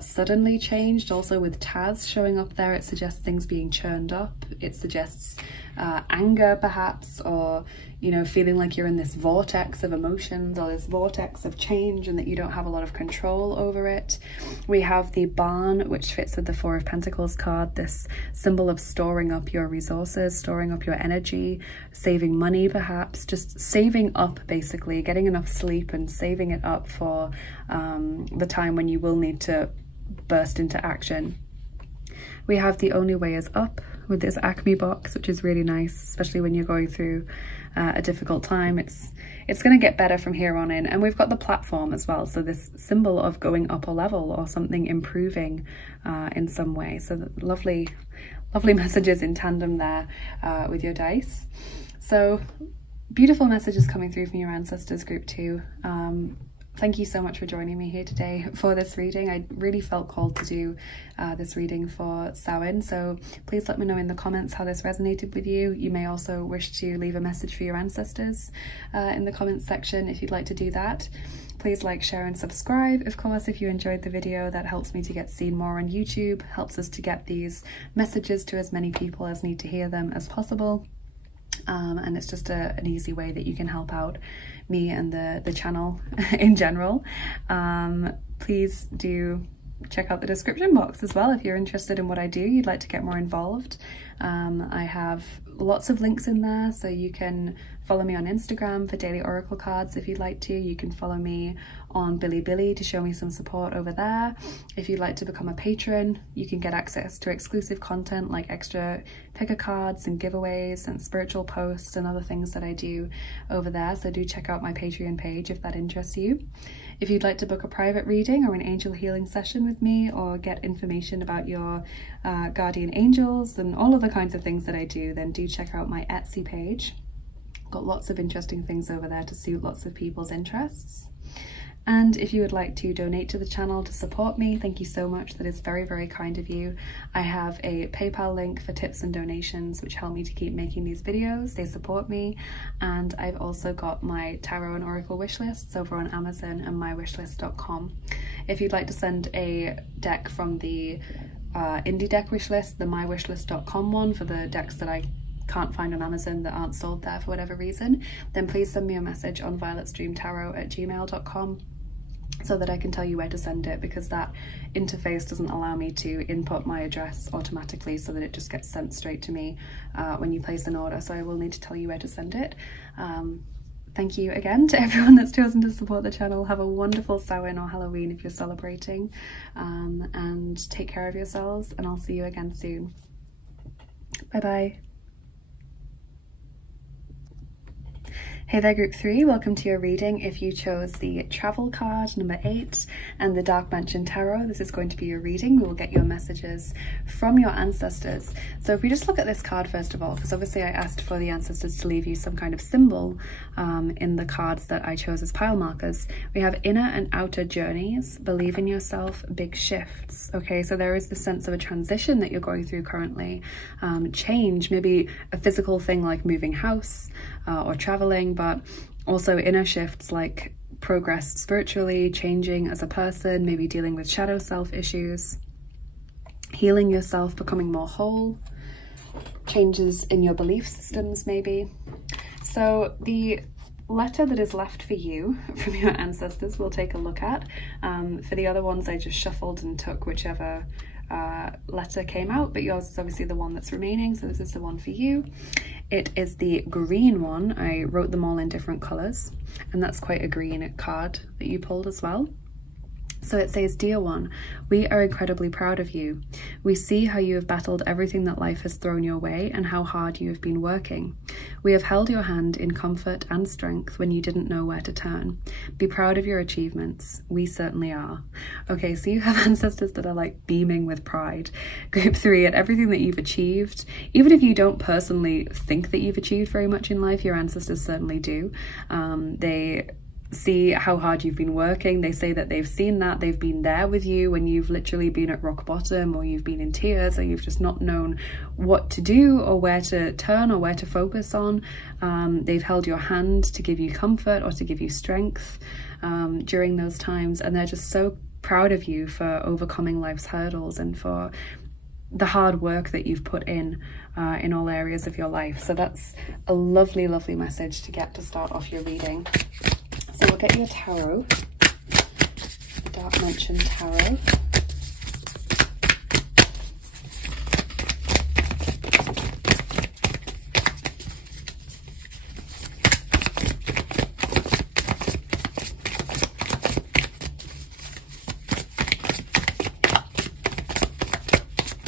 suddenly changed. Also with Taz showing up there, it suggests things being churned up. It suggests anger perhaps, or, you know, feeling like you're in this vortex of emotions or this vortex of change and that you don't have a lot of control over it. We have the Barn, which fits with the 4 of Pentacles card, this symbol of storing up your resources, storing up your energy, saving money perhaps, just saving up basically, getting enough sleep and saving it up for the time when you will need to burst into action. We have the Only Way Is Up with this Acme box, which is really nice, especially when you're going through a difficult time. It's going to get better from here on in. And we've got the Platform as well, so this symbol of going up a level or something improving in some way. So lovely messages in tandem there with your dice. So beautiful messages coming through from your ancestors, group 2. Thank you so much for joining me here today for this reading. I really felt called to do this reading for Samhain, so please let me know in the comments how this resonated with you. You may also wish to leave a message for your ancestors in the comments section if you'd like to do that. Please like, share and subscribe, of course, if you enjoyed the video. That helps me to get seen more on YouTube, helps us to get these messages to as many people as need to hear them as possible. And it's just an easy way that you can help out me and the channel in general. Please do check out the description box as well if you're interested in what I do, you'd like to get more involved. I have lots of links in there, so you can follow me on Instagram for daily oracle cards if you'd like to. You can follow me on Bilibili to show me some support over there. If you'd like to become a patron, you can get access to exclusive content like extra picker cards and giveaways and spiritual posts and other things that I do over there, so do check out my Patreon page if that interests you. If you'd like to book a private reading or an angel healing session with me, or get information about your guardian angels and all of the kinds of things that I do, then do check out my Etsy page. Got lots of interesting things over there to suit lots of people's interests. And if you would like to donate to the channel to support me, thank you so much. That is very, very kind of you. I have a PayPal link for tips and donations which help me to keep making these videos. They support me. And I've also got my tarot and oracle wish lists over on Amazon and mywishlist.com. If you'd like to send a deck from the indie deck wish list, the mywishlist.com one, for the decks that I can't find on Amazon that aren't sold there for whatever reason, then please send me a message on violetstreamtarot@gmail.com so that I can tell you where to send it, because that interface doesn't allow me to input my address automatically so that it just gets sent straight to me when you place an order. So I will need to tell you where to send it. Thank you again to everyone that's chosen to support the channel. Have a wonderful Samhain or Halloween if you're celebrating, and take care of yourselves, and I'll see you again soon. Bye bye. Hey there group 3, welcome to your reading. If you chose the travel card number 8 and the Dark Mansion Tarot, this is going to be your reading. We will get your messages from your ancestors. So if we just look at this card first of all, because obviously I asked for the ancestors to leave you some kind of symbol in the cards that I chose as pile markers. We have inner and outer journeys, believe in yourself, big shifts. Okay, so there is this sense of a transition that you're going through currently, change, maybe a physical thing like moving house or traveling, but also inner shifts like progress spiritually, changing as a person, maybe dealing with shadow self issues, healing yourself, becoming more whole, changes in your belief systems maybe. So the letter that is left for you from your ancestors we'll take a look at. For the other ones I just shuffled and took whichever letter came out, but yours is obviously the one that's remaining, so this is the one for you. It is the green one. I wrote them all in different colors, and that's quite a green card that you pulled as well. So it says, "Dear one, we are incredibly proud of you. We see how you have battled everything that life has thrown your way and how hard you have been working. We have held your hand in comfort and strength when you didn't know where to turn. Be proud of your achievements. We certainly are." Okay, so you have ancestors that are like beaming with pride. Group 3, at everything that you've achieved. Even if you don't personally think that you've achieved very much in life, your ancestors certainly do. They see how hard you've been working. They say that they've seen that, they've been there with you when you've literally been at rock bottom, or you've been in tears, or you've just not known what to do or where to turn or where to focus on. They've held your hand to give you comfort or to give you strength during those times, and they're just so proud of you for overcoming life's hurdles and for the hard work that you've put in all areas of your life. So that's a lovely, lovely message to get to start off your reading. So we'll get you a tarot, the Dark Mansion Tarot.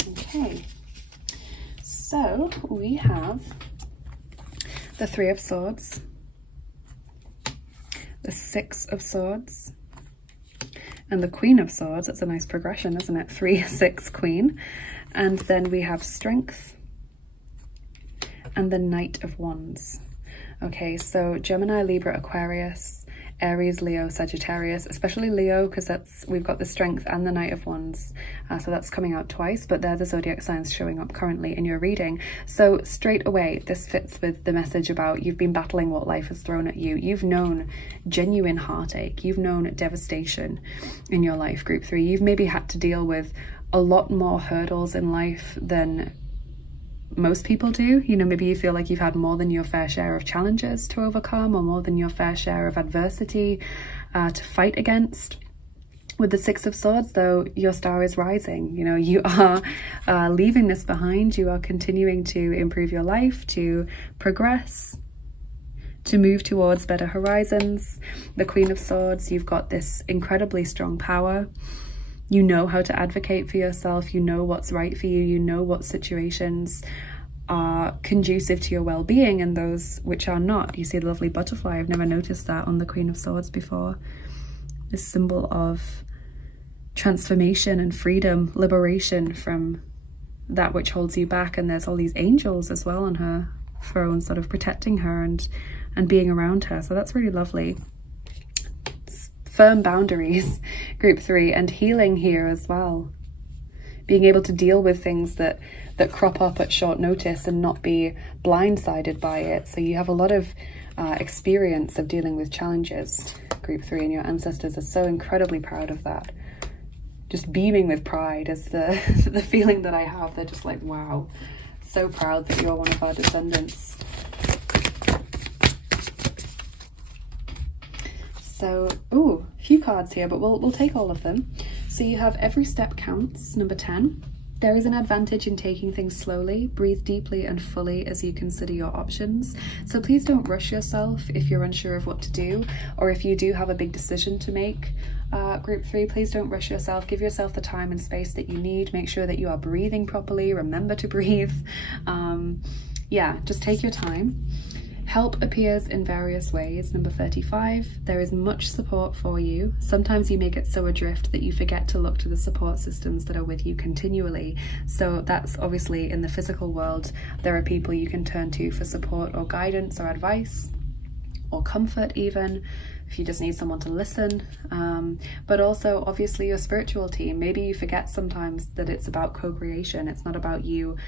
Okay, so we have the Three of Swords, the Six of Swords, and the Queen of Swords. That's a nice progression, isn't it? 3, 6, Queen. And then we have Strength and the Knight of Wands. Okay, so Gemini, Libra, Aquarius, Aries, Leo, Sagittarius, especially Leo, because we've got the Strength and the Knight of Wands, so that's coming out twice, but they're the zodiac signs showing up currently in your reading. So straight away, this fits with the message about you've been battling what life has thrown at you. You've known genuine heartache. You've known devastation in your life, Group 3. You've maybe had to deal with a lot more hurdles in life than most people do. You know, maybe you feel like you've had more than your fair share of challenges to overcome, or more than your fair share of adversity to fight against. With the Six of Swords though, your star is rising. You know, you are leaving this behind. You are continuing to improve your life, to progress, to move towards better horizons. The Queen of Swords, you've got this incredibly strong power. You know how to advocate for yourself. You know what's right for you. You know what situations are conducive to your well-being and those which are not. You see the lovely butterfly. I've never noticed that on the Queen of Swords before. This symbol of transformation and freedom, liberation from that which holds you back. And there's all these angels as well on her throne, sort of protecting her and being around her. So that's really lovely. firm boundaries, group 3, and healing here as well. Being able to deal with things that crop up at short notice and not be blindsided by it. So you have a lot of experience of dealing with challenges, group 3, and your ancestors are so incredibly proud of that. Just beaming with pride is the feeling that I have. They're just like, wow, so proud that you're one of our descendants. So, ooh, a few cards here, but we'll take all of them. So you have every step counts, number 10. There is an advantage in taking things slowly. Breathe deeply and fully as you consider your options. So please don't rush yourself if you're unsure of what to do, or if you do have a big decision to make. Group 3, please don't rush yourself. Give yourself the time and space that you need. Make sure that you are breathing properly. Remember to breathe. Yeah, just take your time. Help appears in various ways. Number 35, there is much support for you. Sometimes you may get so adrift that you forget to look to the support systems that are with you continually. So that's obviously in the physical world. There are people you can turn to for support or guidance or advice or comfort even, if you just need someone to listen. But also obviously your spiritual team. Maybe you forget sometimes that it's about co-creation. It's not about you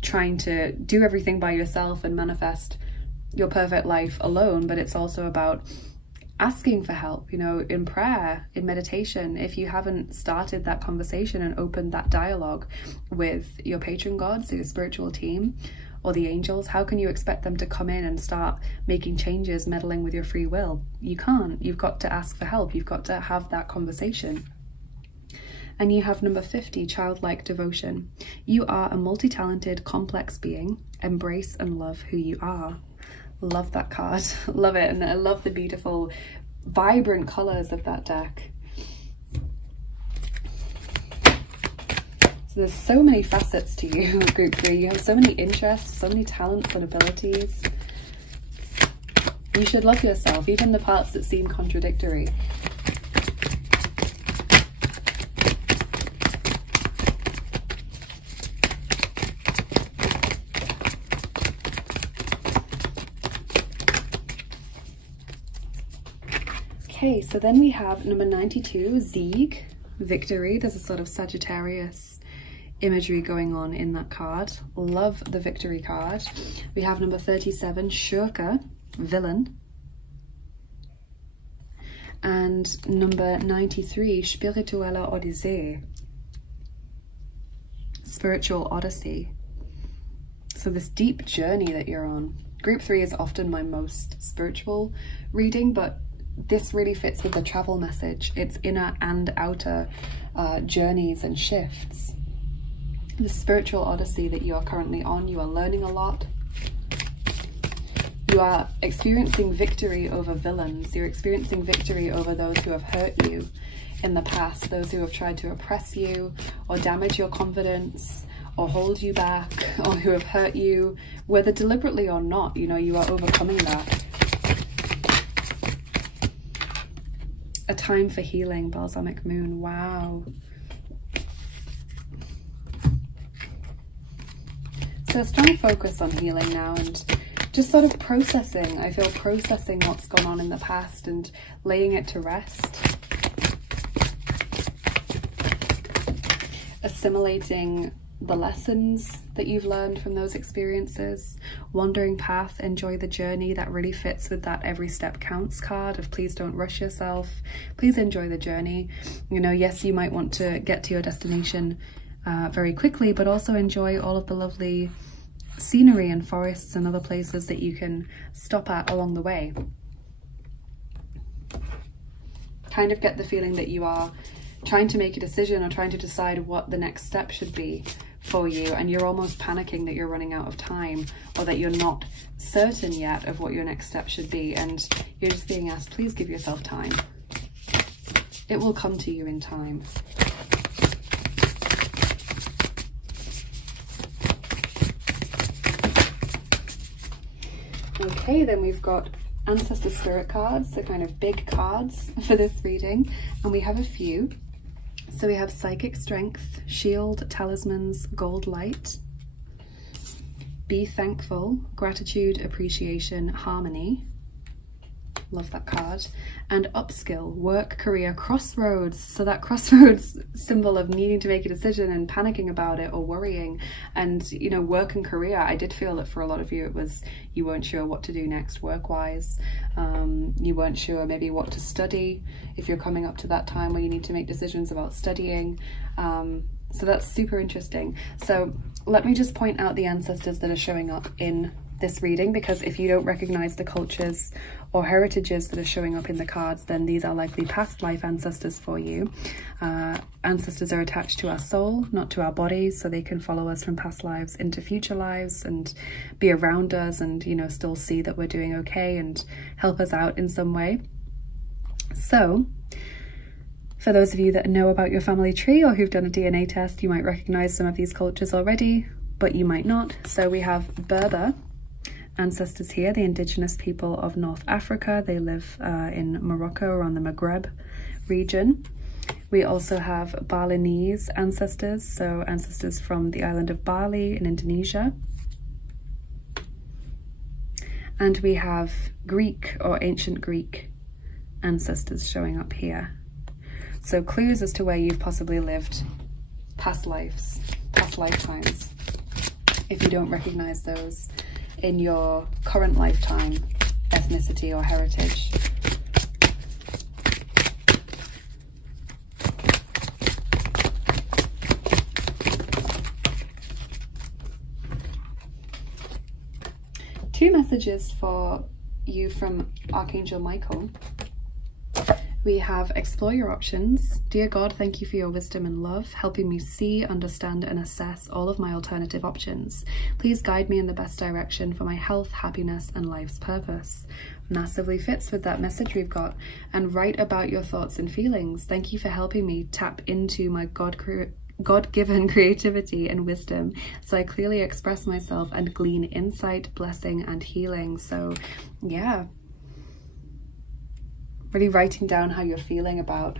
trying to do everything by yourself and manifest your perfect life alone, but it's also about asking for help, you know, in prayer, in meditation. If you haven't started that conversation and opened that dialogue with your patron gods, your spiritual team, or the angels, how can you expect them to come in and start making changes, meddling with your free will? You can't. You've got to ask for help. You've got to have that conversation. And you have number 50, childlike devotion. You are a multi-talented, complex being. Embrace and love who you are. Love that card. Love it. And I love the beautiful, vibrant colours of that deck. So there's so many facets to you, group 3. You have so many interests, so many talents and abilities. You should love yourself, even the parts that seem contradictory. Okay, so then we have number 92, Sieg, victory. There's a sort of Sagittarius imagery going on in that card. Love the victory card. We have number 37, Schurke, villain. And number 93, Spirituelle Odyssee, spiritual odyssey. So this deep journey that you're on. Group 3 is often my most spiritual reading, but this really fits with the travel message. It's inner and outer journeys and shifts. The spiritual odyssey that you are currently on, you are learning a lot. You are experiencing victory over villains. You're experiencing victory over those who have hurt you in the past, those who have tried to oppress you or damage your confidence or hold you back, or who have hurt you, whether deliberately or not. You know, you are overcoming that. A time for healing, balsamic moon. Wow. So a strong focus on healing now and just sort of processing. I feel processing what's gone on in the past and laying it to rest. Assimilating the lessons that you've learned from those experiences. Wandering path, enjoy the journey. That really fits with that every step counts card of please don't rush yourself. Please enjoy the journey. You know, yes, you might want to get to your destination very quickly, but also enjoy all of the lovely scenery and forests and other places that you can stop at along the way. Kind of get the feeling that you are trying to make a decision or trying to decide what the next step should be for you, and you're almost panicking that you're running out of time or that you're not certain yet of what your next step should be, and you're just being asked, please give yourself time. It will come to you in time. Okay, then we've got Ancestor Spirit cards, the kind of big cards for this reading, and we have a few. So we have Psychic Strength, Shield, Talismans, Gold Light, Be Thankful, Gratitude, Appreciation, Harmony, Love that card. And upskill, work, career, crossroads. So that crossroads symbol of needing to make a decision and panicking about it or worrying. And, you know, work and career, I did feel that for a lot of you it was you weren't sure what to do next work-wise. You weren't sure maybe what to study if you're coming up to that time where you need to make decisions about studying. So that's super interesting. So let me just point out the ancestors that are showing up in this reading, because if you don't recognize the cultures or heritages that are showing up in the cards, then these are likely past life ancestors for you. Ancestors are attached to our soul, not to our bodies, so they can follow us from past lives into future lives and be around us and, you know, still see that we're doing okay and help us out in some way. So for those of you that know about your family tree or who've done a DNA test, you might recognize some of these cultures already, but you might not. So we have Berber ancestors here, the indigenous people of North Africa. They live in Morocco or on the Maghreb region. We also have Balinese ancestors, so ancestors from the island of Bali in Indonesia. And we have Greek or ancient Greek ancestors showing up here. So clues as to where you've possibly lived past lives, past lifetimes, if you don't recognize those in your current lifetime ethnicity or heritage. Two messages for you from Archangel Michael. We have explore your options. Dear God, thank you for your wisdom and love, helping me see, understand, and assess all of my alternative options. Please guide me in the best direction for my health, happiness, and life's purpose. Massively fits with that message we've got. And write about your thoughts and feelings. Thank you for helping me tap into my God-given creativity and wisdom, so I clearly express myself and glean insight, blessing, and healing. So yeah, really writing down how you're feeling about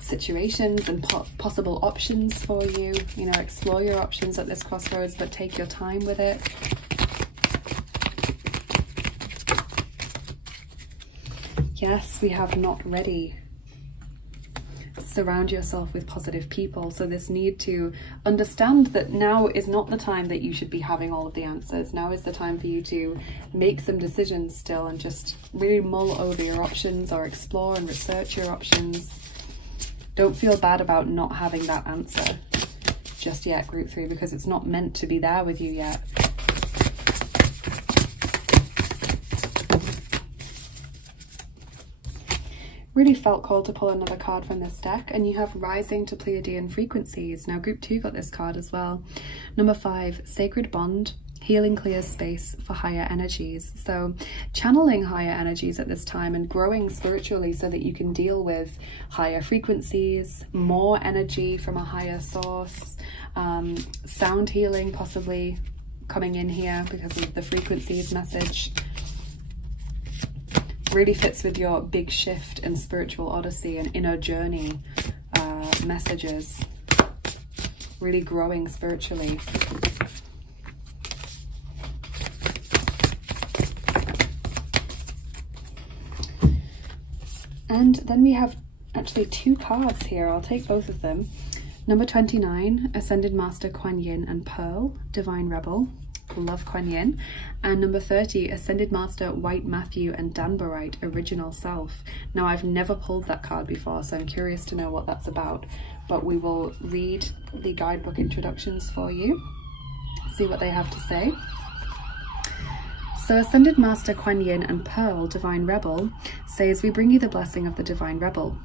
situations and possible options for you. You know, explore your options at this crossroads, but take your time with it. Yes, we have not ready. Surround yourself with positive people. So this need to understand that now is not the time that you should be having all of the answers. Now is the time for you to make some decisions still and just really mull over your options or explore and research your options. Don't feel bad about not having that answer just yet, group 3, because it's not meant to be there with you yet. Really felt called to pull another card from this deck, and you have rising to Pleiadian frequencies. Now group 2 got this card as well. Number 5, sacred bond. Healing clears space for higher energies. So channeling higher energies at this time and growing spiritually so that you can deal with higher frequencies, more energy from a higher source, sound healing possibly coming in here because of the frequencies message. Really fits with your big shift and spiritual odyssey and inner journey messages. Really growing spiritually. And then we have actually 2 cards here. I'll take both of them. Number 29, Ascended Master Kuan Yin and Pearl, Divine Rebel. Love Kuan Yin. And number 30, Ascended Master White Matthew and Danbarite, Original Self. Now I've never pulled that card before, so I'm curious to know what that's about, but we will read the guidebook introductions for you, see what they have to say. So Ascended Master Kuan Yin and Pearl, Divine Rebel, says, we bring you the blessing of the Divine Rebel.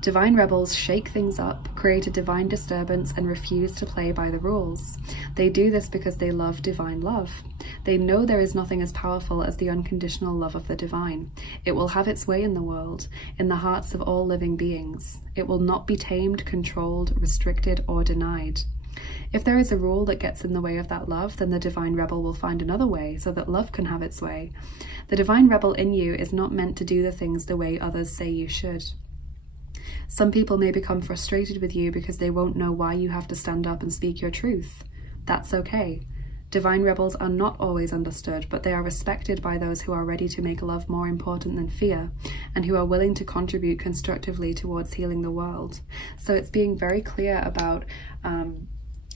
Divine rebels shake things up, create a divine disturbance, and refuse to play by the rules. They do this because they love divine love. They know there is nothing as powerful as the unconditional love of the divine. It will have its way in the world, in the hearts of all living beings. It will not be tamed, controlled, restricted, or denied. If there is a rule that gets in the way of that love, then the divine rebel will find another way so that love can have its way. The divine rebel in you is not meant to do the things the way others say you should. Some people may become frustrated with you because they won't know why you have to stand up and speak your truth. That's okay. Divine rebels are not always understood, but they are respected by those who are ready to make love more important than fear, and who are willing to contribute constructively towards healing the world. So it's being very clear about,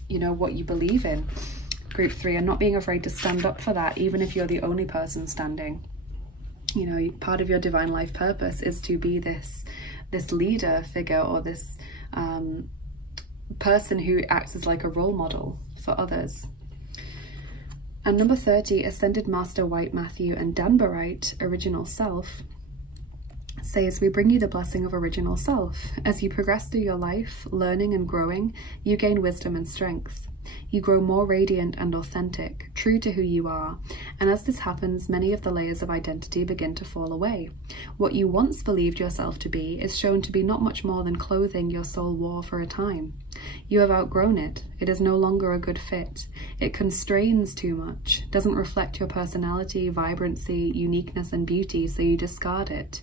you know, what you believe in, group 3, and not being afraid to stand up for that, even if you're the only person standing. You know, part of your divine life purpose is to be this leader figure, or this person who acts as like a role model for others. And number 30, Ascended Master White Matthew and Danbarite, Original Self, says, we bring you the blessing of original self. As you progress through your life, learning and growing, you gain wisdom and strength. You grow more radiant and authentic, true to who you are. And as this happens, many of the layers of identity begin to fall away. What you once believed yourself to be is shown to be not much more than clothing your soul wore for a time. You have outgrown it. It is no longer a good fit. It constrains too much, doesn't reflect your personality, vibrancy, uniqueness, and beauty, so you discard it.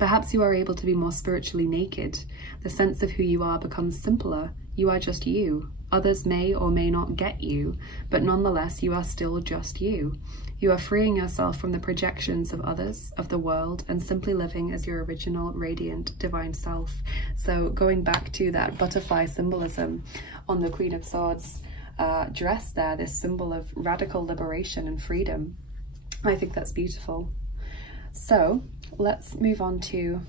Perhaps you are able to be more spiritually naked. The sense of who you are becomes simpler. You are just you. Others may or may not get you, but nonetheless, you are still just you. You are freeing yourself from the projections of others, of the world, and simply living as your original, radiant, divine self. So going back to that butterfly symbolism on the Queen of Swords dress there, this symbol of radical liberation and freedom, I think that's beautiful. So let's move on to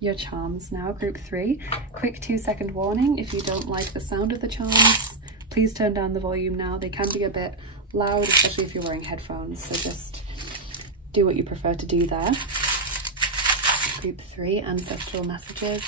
your charms now, group 3. Quick 2-second warning: if you don't like the sound of the charms, please turn down the volume now. They can be a bit loud, especially if you're wearing headphones, so just do what you prefer to do there. Group 3, ancestral messages.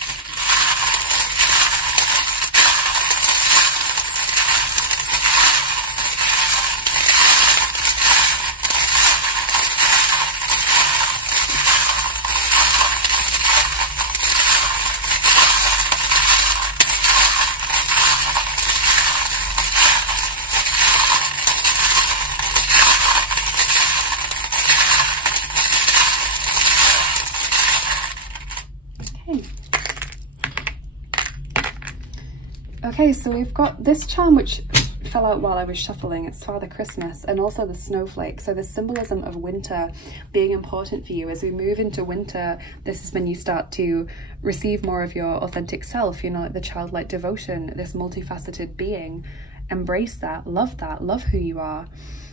Okay, so we've got this charm which fell out while I was shuffling. It's Father Christmas, and also the snowflake. So the symbolism of winter being important for you. As we move into winter, this is when you start to receive more of your authentic self, you know, like the childlike devotion, this multifaceted being. Embrace that, love who you are.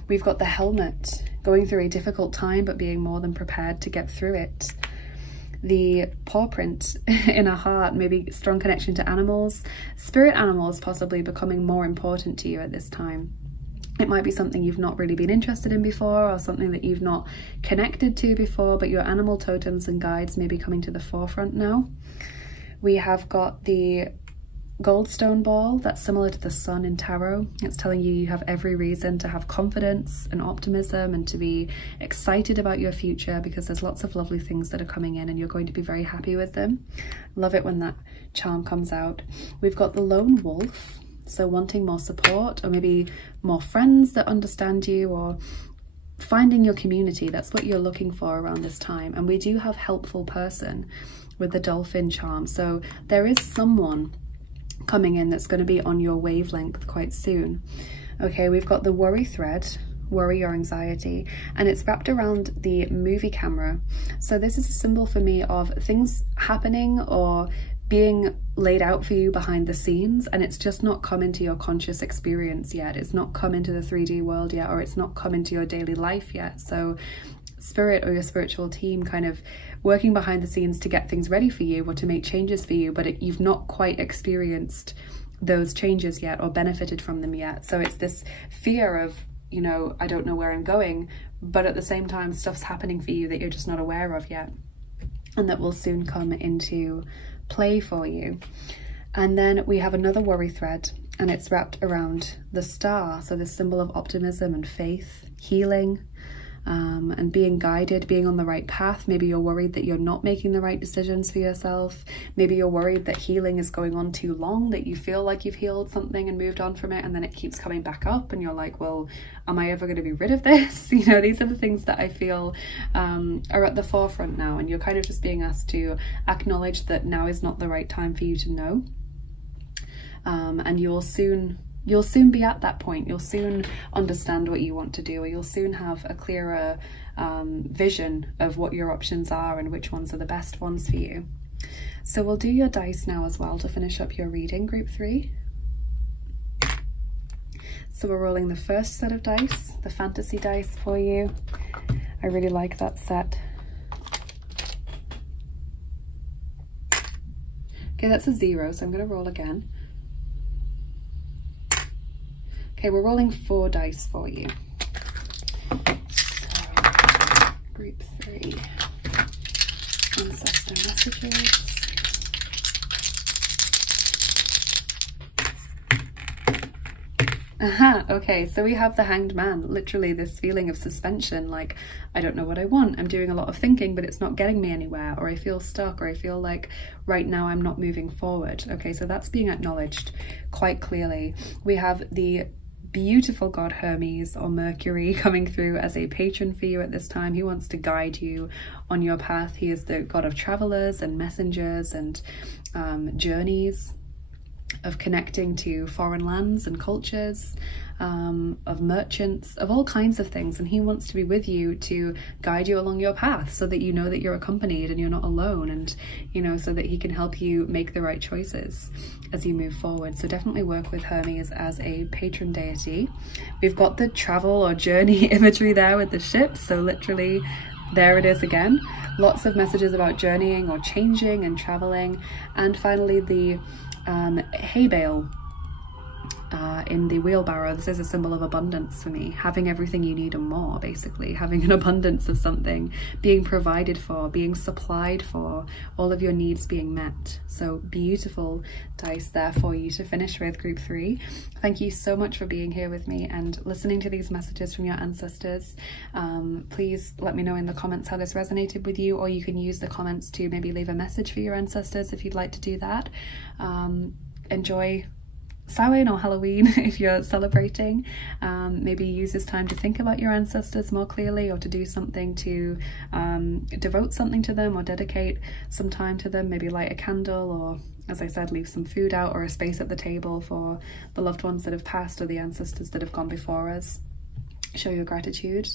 We've got the helmet, going through a difficult time, but being more than prepared to get through it. The paw print in a heart, maybe strong connection to animals, spirit animals possibly becoming more important to you at this time. It might be something you've not really been interested in before, or something that you've not connected to before, but your animal totems and guides may be coming to the forefront now. We have got the goldstone ball, that's similar to the sun in tarot. It's telling you you have every reason to have confidence and optimism and to be excited about your future, because there's lots of lovely things that are coming in and you're going to be very happy with them. Love it when that charm comes out. We've got the lone wolf, so wanting more support, or maybe more friends that understand you, or finding your community. That's what you're looking for around this time. And we do have helpful person with the dolphin charm, so there is someone coming in that's going to be on your wavelength quite soon. Okay, we've got the worry thread, worry or anxiety, and it's wrapped around the movie camera. So this is a symbol for me of things happening or being laid out for you behind the scenes, and it's just not come into your conscious experience yet. It's not come into the 3D world yet, or it's not come into your daily life yet. So spirit or your spiritual team kind of working behind the scenes to get things ready for you or to make changes for you, but you've not quite experienced those changes yet or benefited from them yet. So it's this fear of, you know, I don't know where I'm going, but at the same time stuff's happening for you that you're just not aware of yet, and that will soon come into play for you. And then we have another worry thread, and it's wrapped around the star, so this symbol of optimism and faith, healing, and being guided, being on the right path. Maybe you're worried that you're not making the right decisions for yourself. Maybe you're worried that healing is going on too long, that you feel like you've healed something and moved on from it, and then it keeps coming back up and you're like, well, am I ever going to be rid of this? You know, these are the things that I feel are at the forefront now, and you're kind of just being asked to acknowledge that now is not the right time for you to know. And you will soon you'll soon be at that point. You'll soon understand what you want to do, or you'll soon have a clearer vision of what your options are and which ones are the best ones for you. So we'll do your dice now as well to finish up your reading, group 3. So we're rolling the first set of dice, the fantasy dice for you. I really like that set. Okay, that's a 0, so I'm going to roll again. Okay, we're rolling 4 dice for you. So, group 3, Ancestor messages. Aha, okay, so we have the Hanged Man, literally this feeling of suspension, like, I don't know what I want, I'm doing a lot of thinking, but it's not getting me anywhere, or I feel stuck, or I feel like right now I'm not moving forward. Okay, so that's being acknowledged quite clearly. We have the beautiful god Hermes, or Mercury, coming through as a patron for you at this time. He wants to guide you on your path. He is the god of travelers and messengers and journeys, of connecting to foreign lands and cultures, of merchants, of all kinds of things, and he wants to be with you to guide you along your path so that you know that you're accompanied and you're not alone, and you know, so that he can help you make the right choices as you move forward. So definitely work with Hermes as a patron deity. We've got the travel or journey imagery there with the ships, so literally there it is again. Lots of messages about journeying or changing and traveling. And finally the hay bale in the wheelbarrow. This is a symbol of abundance for me, having everything you need and more, basically having an abundance of something, being provided for, being supplied for, all of your needs being met. So beautiful dice there for you to finish with, group 3. Thank you so much for being here with me and listening to these messages from your ancestors. Please let me know in the comments how this resonated with you, or you can use the comments to maybe leave a message for your ancestors if you'd like to do that. Enjoy Samhain or Halloween if you're celebrating. Maybe use this time to think about your ancestors more clearly, or to do something to devote something to them, or dedicate some time to them. Maybe light a candle, or as I said, leave some food out or a space at the table for the loved ones that have passed, or the ancestors that have gone before us. Show your gratitude.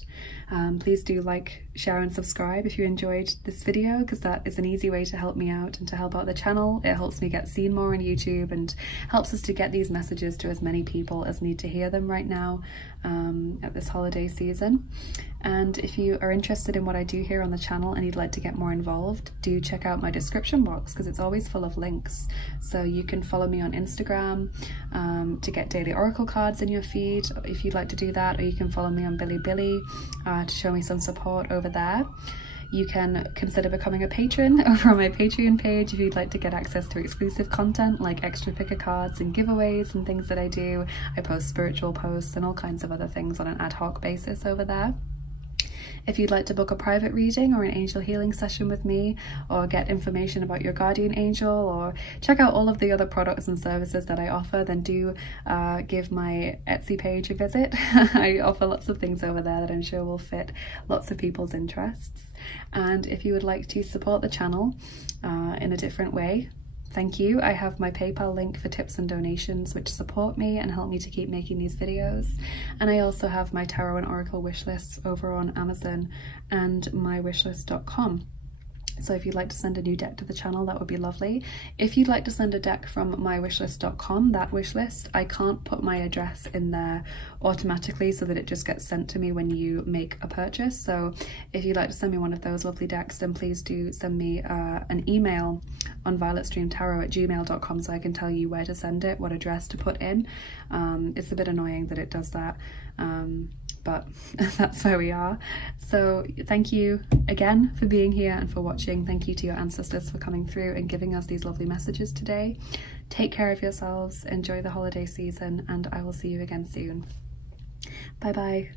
Please do like, share and subscribe if you enjoyed this video, because that is an easy way to help me out and to help out the channel. It helps me get seen more on YouTube and helps us to get these messages to as many people as need to hear them right now at this holiday season. And if you are interested in what I do here on the channel and you'd like to get more involved, do check out my description box, because it's always full of links. So you can follow me on Instagram to get daily oracle cards in your feed if you'd like to do that, or you can follow me on Bilibili to show me some support over there. You can consider becoming a patron over on my Patreon page if you'd like to get access to exclusive content like extra picker cards and giveaways and things that I do. I post spiritual posts and all kinds of other things on an ad hoc basis over there. If you'd like to book a private reading or an angel healing session with me, or get information about your guardian angel, or check out all of the other products and services that I offer, then do give my Etsy page a visit. I offer lots of things over there that I'm sure will fit lots of people's interests. And if you would like to support the channel in a different way, thank you. I have my PayPal link for tips and donations which support me and help me to keep making these videos. And I also have my tarot and oracle wish lists over on Amazon and mywishlist.com. So if you'd like to send a new deck to the channel, that would be lovely. If you'd like to send a deck from mywishlist.com, that wish list, I can't put my address in there automatically so that it just gets sent to me when you make a purchase. So if you'd like to send me one of those lovely decks, then please do send me an email on violetstreamtarot@gmail.com so I can tell you where to send it, what address to put in. It's a bit annoying that it does that. But that's where we are. So thank you again for being here and for watching. Thank you to your ancestors for coming through and giving us these lovely messages today. Take care of yourselves, enjoy the holiday season, and I will see you again soon. Bye bye.